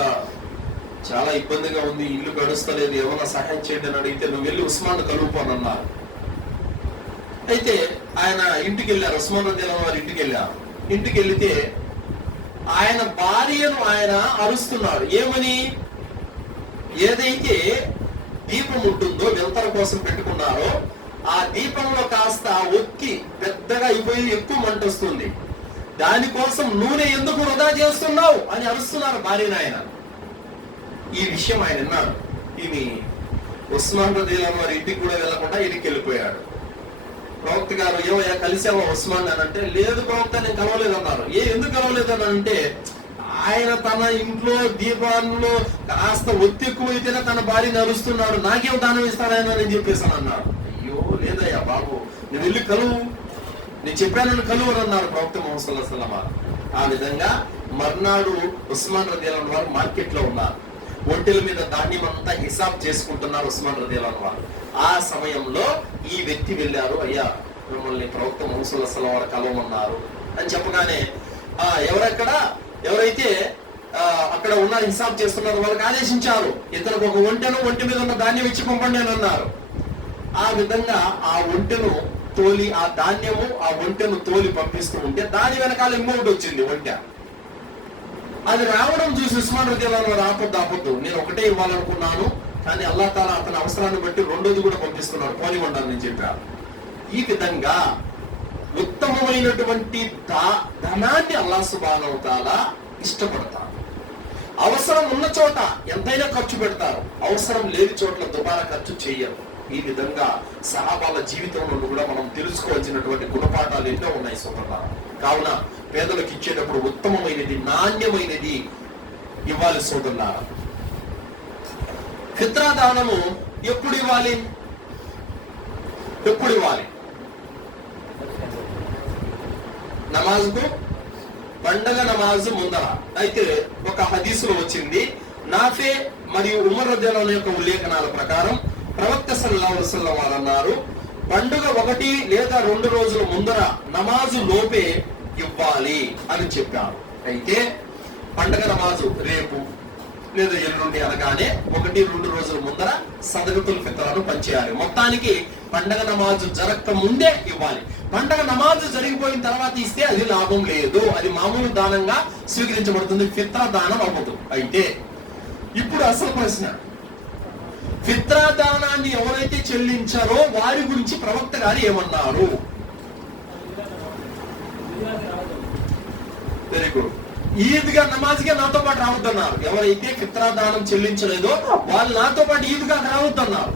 చాలా ఇబ్బందిగా ఉంది, ఇల్లు గడుస్తలేదు, ఏమైనా సహాయం చేయండి అని అడిగితే, నువ్వు వెళ్ళి ఉస్మాన్ కలుపుకోని అన్నారు. అయితే ఆయన ఇంటికి వెళ్ళారు, ఉస్మాన్ రదియల్లాహు వారి ఇంటికి వెళ్ళారు. ఇంటికి వెళితే ఆయన భార్యను ఆయన అరుస్తున్నాడు. ఏమని? ఏదైతే దీపం ఉంటుందో వెలుతురు కోసం పెట్టుకున్నారో ఆ దీపంలో కాస్త ఒత్తి పెద్దగా అయిపోయి ఎక్కువ మంట వస్తుంది, దానికోసం నూనె ఎందుకు వృధా చేస్తున్నావు అని అరుస్తున్నారు భార్యను ఆయన. ఈ విషయం ఆయన విన్నాడు. ఈయన ఉస్మాన్ రదియల్లాహు వారి ఇంటికి కూడా వెళ్లకుండా ఇంటికి వెళ్ళిపోయాడు. ప్రవక్త గారు, ఏమయ్యా కలిసావా ఉస్మాన్ అని అంటే, లేదు ప్రవక్త నేను కలవలేదన్నారు. ఎందుకు కలవలేదని అంటే, ఆయన తన ఇంట్లో దీపాల్లో కాస్త ఒత్తి ఎక్కువైతేనే తన భార్యను అరుస్తున్నాడు, నాకేం దానం ఇస్తానని అని చెప్పేసాను అన్నాడు. అయ్యో లేదయ్యా బాబు, నువ్వు వెళ్ళి కలువు, నేను చెప్పానని కలువు అని అన్నారు ప్రవక్త ముహమ్మద్ సల్లల్లాహు అలైహి వసల్లం. ఆ విధంగా మర్నాడు ఉస్మాన్ రదియల్లాహు అన్హు వారు మార్కెట్ లో ఉన్నారు. ఒంటెల మీద ధాన్యం అంతా హిసాబ్ చేసుకుంటున్నారు ఉస్మాన్ రదియల్లాహు అన్హు వారు. ఆ సమయంలో ఈ వ్యక్తి వెళ్ళారు, అయ్యా మిమ్మల్ని ప్రవక్త ముహమ్మద్ సల్లల్లాహు అలైహి వసల్లం వారు కలవమన్నారు అని చెప్పగానే, ఎవరైతే అక్కడ ఉన్న హిసాబ్ చేస్తున్నారు వాళ్ళకి ఆదేశించారు, ఇతనికి ఒక ఒంటె మీద ఉన్న ధాన్యం ఇచ్చి పంపండి అని అన్నారు. ఆ విధంగా ఆ ఒంటెను తోలి, ఆ ధాన్యము ఆ ఒంటెను తోలి పంపిస్తూ ఉంటే దాని వెనకాల ఇంకొకటి వచ్చింది ఒంటె. అది రావడం చూసి ఉస్మాన్ రదియల్లాహు అన్హు ఆపొద్దు, నేను ఒకటే ఇవ్వాలనుకున్నాను, కానీ అల్లాహ్ తాలా అతని అవసరాన్ని బట్టి రెండోది కూడా పంపిస్తున్నాడు, పోనివ్వండి అని చెప్పారు. ఈ విధంగా ఉత్తమమైనటువంటి ధనాన్ని అల్లాహ్ సుబ్హానహు వ తఆలా ఇష్టపడతాడు. అవసరం ఉన్న చోట ఎంతైనా ఖర్చు పెడతారు, అవసరం లేని చోట్ల దుబారా ఖర్చు చేయరు. ఈ విధంగా సహాబాల జీవితం నుండి కూడా మనం తెలుసుకోవాల్సినటువంటి గుణపాఠాలు ఎన్నో ఉన్నాయి సోదరులారా. కావున పేదలకు ఇచ్చేటప్పుడు ఉత్తమమైనది, నాణ్యమైనది ఇవ్వాలి సోదరులారా. ఫిత్రా దానము ఎప్పుడు ఇవ్వాలి? నమాజ్కు, పండగ నమాజ్ ముందర. అయితే ఒక హదీసులో వచ్చింది, నాఫే మరియు ఉమర్ రదియల్లాహు యొక్క ఉల్లేఖనాల ప్రకారం ప్రవక్త సల్లల్లాహు అలైహి వసల్లం వారు అన్నారు, పండుగ 1 లేదా 2 రోజుల ముందర నమాజు లోపే ఇవ్వాలి అని చెప్పారు. అయితే పండగ నమాజు రేపు లేదా ఎల్లుండి అనగానే 1-2 రోజుల ముందర సదకతుల్ ఫిత్రాను పంచేయాలి. మొత్తానికి పండగ నమాజు జరగక ముందే ఇవ్వాలి. పండగ నమాజు జరిగిపోయిన తర్వాత ఇస్తే అది లాభం లేదు, అది మామూలు దానంగా స్వీకరించబడుతుంది, ఫిత్రా దానం అవ్వదు. అయితే ఇప్పుడు అసలు ప్రశ్న, ఫిత్రా దానాన్ని ఎవరైతే చెల్లించారో వారి గురించి ప్రవక్త గారు ఏమన్నారు? Very good. ఈద్గా నమాజ్గా నాతో పాటు రావద్దన్నారు. ఎవరైతే ఫిత్రా దానం చెల్లించలేదో వాళ్ళు నాతో పాటు ఈద్గా రావద్దన్నారు.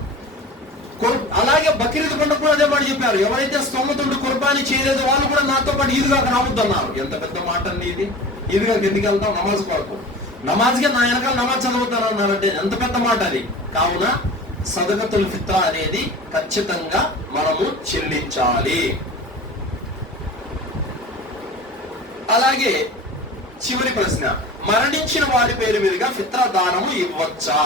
అలాగే బక్రీద్ పండుగ కూడా అదే మాట చెప్పారు, ఎవరైతే స్తోమతుడు కుర్బానీ చేయలేదో వాళ్ళు కూడా నాతో పాటు ఈద్గా రావద్దన్నారు. ఎంత పెద్ద మాట అండి ఇది! ఈద్గా ఎందుకు వెళ్తాం? నమాజ్ కొరకు. నమాజ్గా నా వెనకాల నమాజ్ చదువుతాను అన్నారంటే ఎంత పెద్ద మాట అది. కావున సదకతుల్ ఫిత్రా అనేది ఖచ్చితంగా మనము చెల్లించాలి. అలాగే చివరి ప్రశ్న, మరణించిన వారి పేరు మీదుగా ఫిత్రా దానము ఇవ్వచ్చా?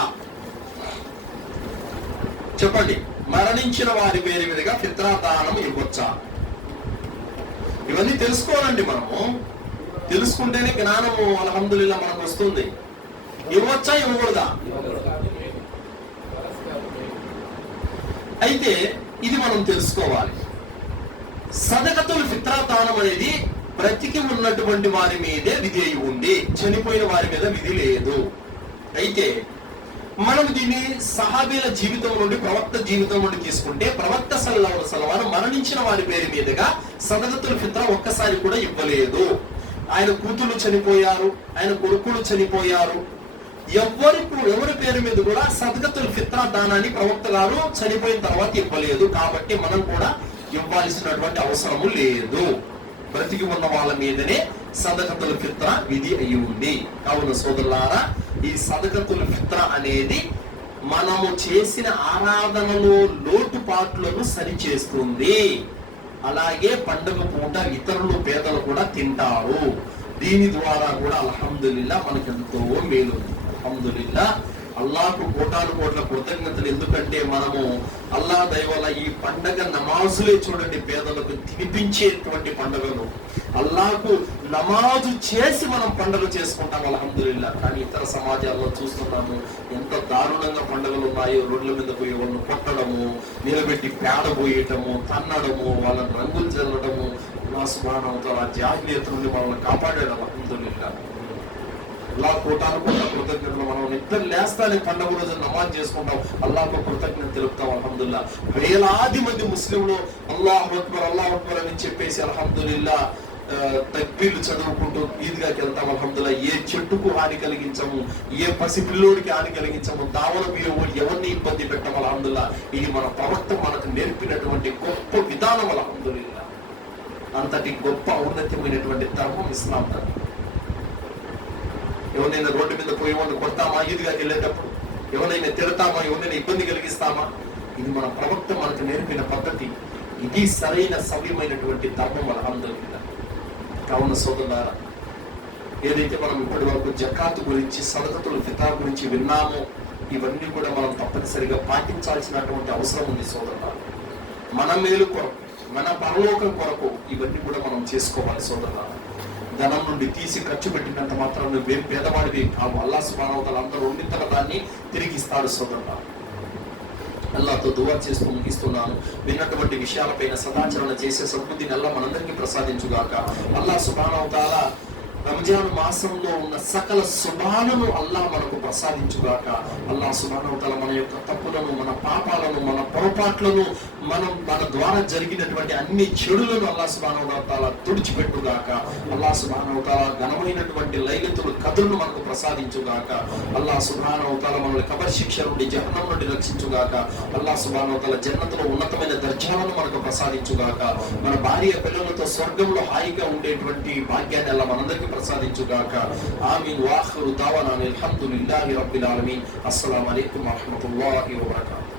చెప్పండి, మరణించిన వారి పేరు మీదుగా ఫిత్రా దానము ఇవ్వచ్చా? ఇవన్నీ తెలుసుకోవాలండి. మనము తెలుసుకుంటేనే జ్ఞానము అల్హమ్దులిల్లాహ్ మనకు వస్తుంది. ఇవ్వచ్చా, ఇవ్వకూడదా? అయితే ఇది మనం తెలుసుకోవాలి. సదకతుల్ ఫిత్రా దానం అనేది బ్రతికి ఉన్నటువంటి వారి మీదే విధి అయి ఉంది, చనిపోయిన వారి మీద విధి లేదు. అయితే మనం దీన్ని సహాబీల జీవితం నుండి, ప్రవక్త జీవితం నుండి తీసుకుంటే, ప్రవక్త సల్లల్లాహు అలైహి వసల్లం వారు మరణించిన వారి పేరు మీదుగా సదకతుల్ ఫిత్రా ఒక్కసారి కూడా ఇవ్వలేదు. ఆయన కూతుళ్ళు చనిపోయారు, ఆయన కొడుకులు చనిపోయారు, ఎవరి పేరు మీద కూడా సదకతుల్ ఫిత్రా దానాన్ని ప్రవక్త గారు చనిపోయిన తర్వాత ఇవ్వలేదు. కాబట్టి మనం కూడా ఇవ్వాల్సినటువంటి అవసరము లేదు. బ్రతికి ఉన్న వాళ్ళ మీదనే సదకతుల్ ఫిత్రా విధి అయి ఉంది. కావున సోదరులారా, ఈ సదకతుల్ ఫిత్రా అనేది మనము చేసిన ఆరాధనలో లోటుపాట్లను సరిచేస్తుంది. అలాగే పండుగ పూట ఇతరులు, పేదలు కూడా తింటారు. దీని ద్వారా కూడా అల్హమ్దులిల్లాహ్ మనకు ఎంతో మేలు. అల్హమ్దులిల్లాహ్, అల్లాహకు కోటాను కోట్ల కృతజ్ఞతలు. ఎందుకంటే మనము అల్లాహ్ దయ వల్ల ఈ పండగ నమాజులే చూడండి, పేదలకు తినిపించేటువంటి పండుగలు. అల్లాహకు నమాజు చేసి మనం పండుగ చేసుకుంటాం అల్హమ్దులిల్లాహ్. కానీ ఇతర సమాజాల్లో చూస్తున్నాము ఎంత దారుణంగా పండుగలు ఉన్నాయో. రోడ్ల మీద పోయి వాళ్ళని కొట్టడము, నిలబెట్టి పేడ పోయటము, తన్నడము, వాళ్ళని రంగులు చల్లడము. అల్లాహ్ సుబ్హానహు వ తఆలా జాహిలియత్ నుండి వాళ్ళని కాపాడాడు అల్హమ్దులిల్లాహ్. అల్లాహ్ కోటాను కోట్ల కృతజ్ఞతలు. మనం నిద్ర లేస్తానే పండుగ రోజు నమాజ్ చేసుకుంటాం, అల్లాహకు కృతజ్ఞత తెలుపుతాం అల్హమ్దులిల్లాహ్. వేలాది మంది ముస్లింలు అల్లాహు అక్బర్ అని చెప్పేసి అల్హమ్దులిల్లాహ్ తక్బీర్లు చదువుకుంటూ ఈద్గాకి వెళ్తాం అల్హమ్దులిల్లాహ్. ఏ చెట్టుకు హాని కలిగించము, ఏ పసిపిల్లోడికి హాని కలిగించము, దావన ఎవరిని ఇబ్బంది పెట్టము అల్హమ్దులిల్లాహ్. ఇది మన ప్రవక్త మనకు నేర్పినటువంటి గొప్ప విధానం అల్హమ్దులిల్లాహ్. అంతటి గొప్ప ఔన్నత్యమైనటువంటి ధర్మం ఇస్లాం ధర్మం. ఎవరైనా రోడ్డు మీద పోయి వాళ్ళు కొడతామా? ఈద్గాకి వెళ్ళేటప్పుడు ఎవరైనా తిడతామా? ఎవరైనా ఇబ్బంది కలిగిస్తామా? ఇది మన ప్రవక్త మనకు నేర్పిన పద్ధతి. ఇది సరైన సవ్యమైనటువంటి ధర్మం అల్హమ్దులిల్లాహ్. కావున సోదరులారా, ఏదైతే మనం ఇప్పటి వరకు జకాత్ గురించి, సదకతుల్ ఫిత్రా గురించి విన్నామో, ఇవన్నీ కూడా మనం తప్పనిసరిగా పాటించాల్సినటువంటి అవసరం ఉంది సోదరులారా. మన మేలు కొరకు, మన పరలోకం కొరకు ఇవన్నీ కూడా మనం చేసుకోవాలి సోదరులారా. ధనం నుండి తీసి ఖర్చు పెట్టినంత మాత్రం నువ్వేం పేదవాడివి కావు. అల్లాహ్ సుబ్హానహు వ తఆలా అందరూ ఉన్నత దాన్ని తిరిగి ఇస్తాడు సోదరులారా. అల్లాహ్తో దువా చేస్తూ ముగిస్తున్నాను. విన్నటువంటి విషయాలపైన సదాచరణ చేసే సద్బుద్ధిని అల్లాహ్ మనందరికీ ప్రసాదించుగాక. అల్లాహ్ సుబ్హానహు వ తఆలా రంజాన్ మాసంలో ఉన్న సకల శుభాలను అల్లాహ్ మనకు ప్రసాదించుగాక. అల్లాహ్ సుబ్హానహు వ తఆలా మన యొక్క తప్పులను, మన పాపాలను, మన పొరపాట్లను మన ద్వారా జరిగినటువంటి అన్ని చెడులను అల్లాహ్ సుబ్హానహు వ తఆలా తుడిచిపెట్టుగాక. అల్లాహ్ సుబ్హానహు వ తఆలా ఘనమైనటువంటి లైలతుల్ ఖద్రును మనకు ప్రసాదించుగాక. అల్లాహ్ సుబ్హానహు వ తఆలా మనల్ని కబర్ శిక్ష నుండి, జహన్నమ్ నుండి రక్షించుగాక. అల్లాహ్ సుబ్హానహు వ తఆలా జన్నతులో ఉన్నతమైన దర్జాలను మనకు ప్రసాదించుగాక. మన భార్య పిల్లలతో స్వర్గంలో హాయిగా ఉండేటువంటి భాగ్యాన్ని అల్లాహ్ మనందరికీ ప్రసాదించుగాక. ఆమీన్. వాఖిరు దావానా అల్హమ్దులిల్లాహి రబ్బిల్ ఆలమీన్. అస్సలాము అలైకుం వరహ్మతుల్లాహి వబరకాతుహు.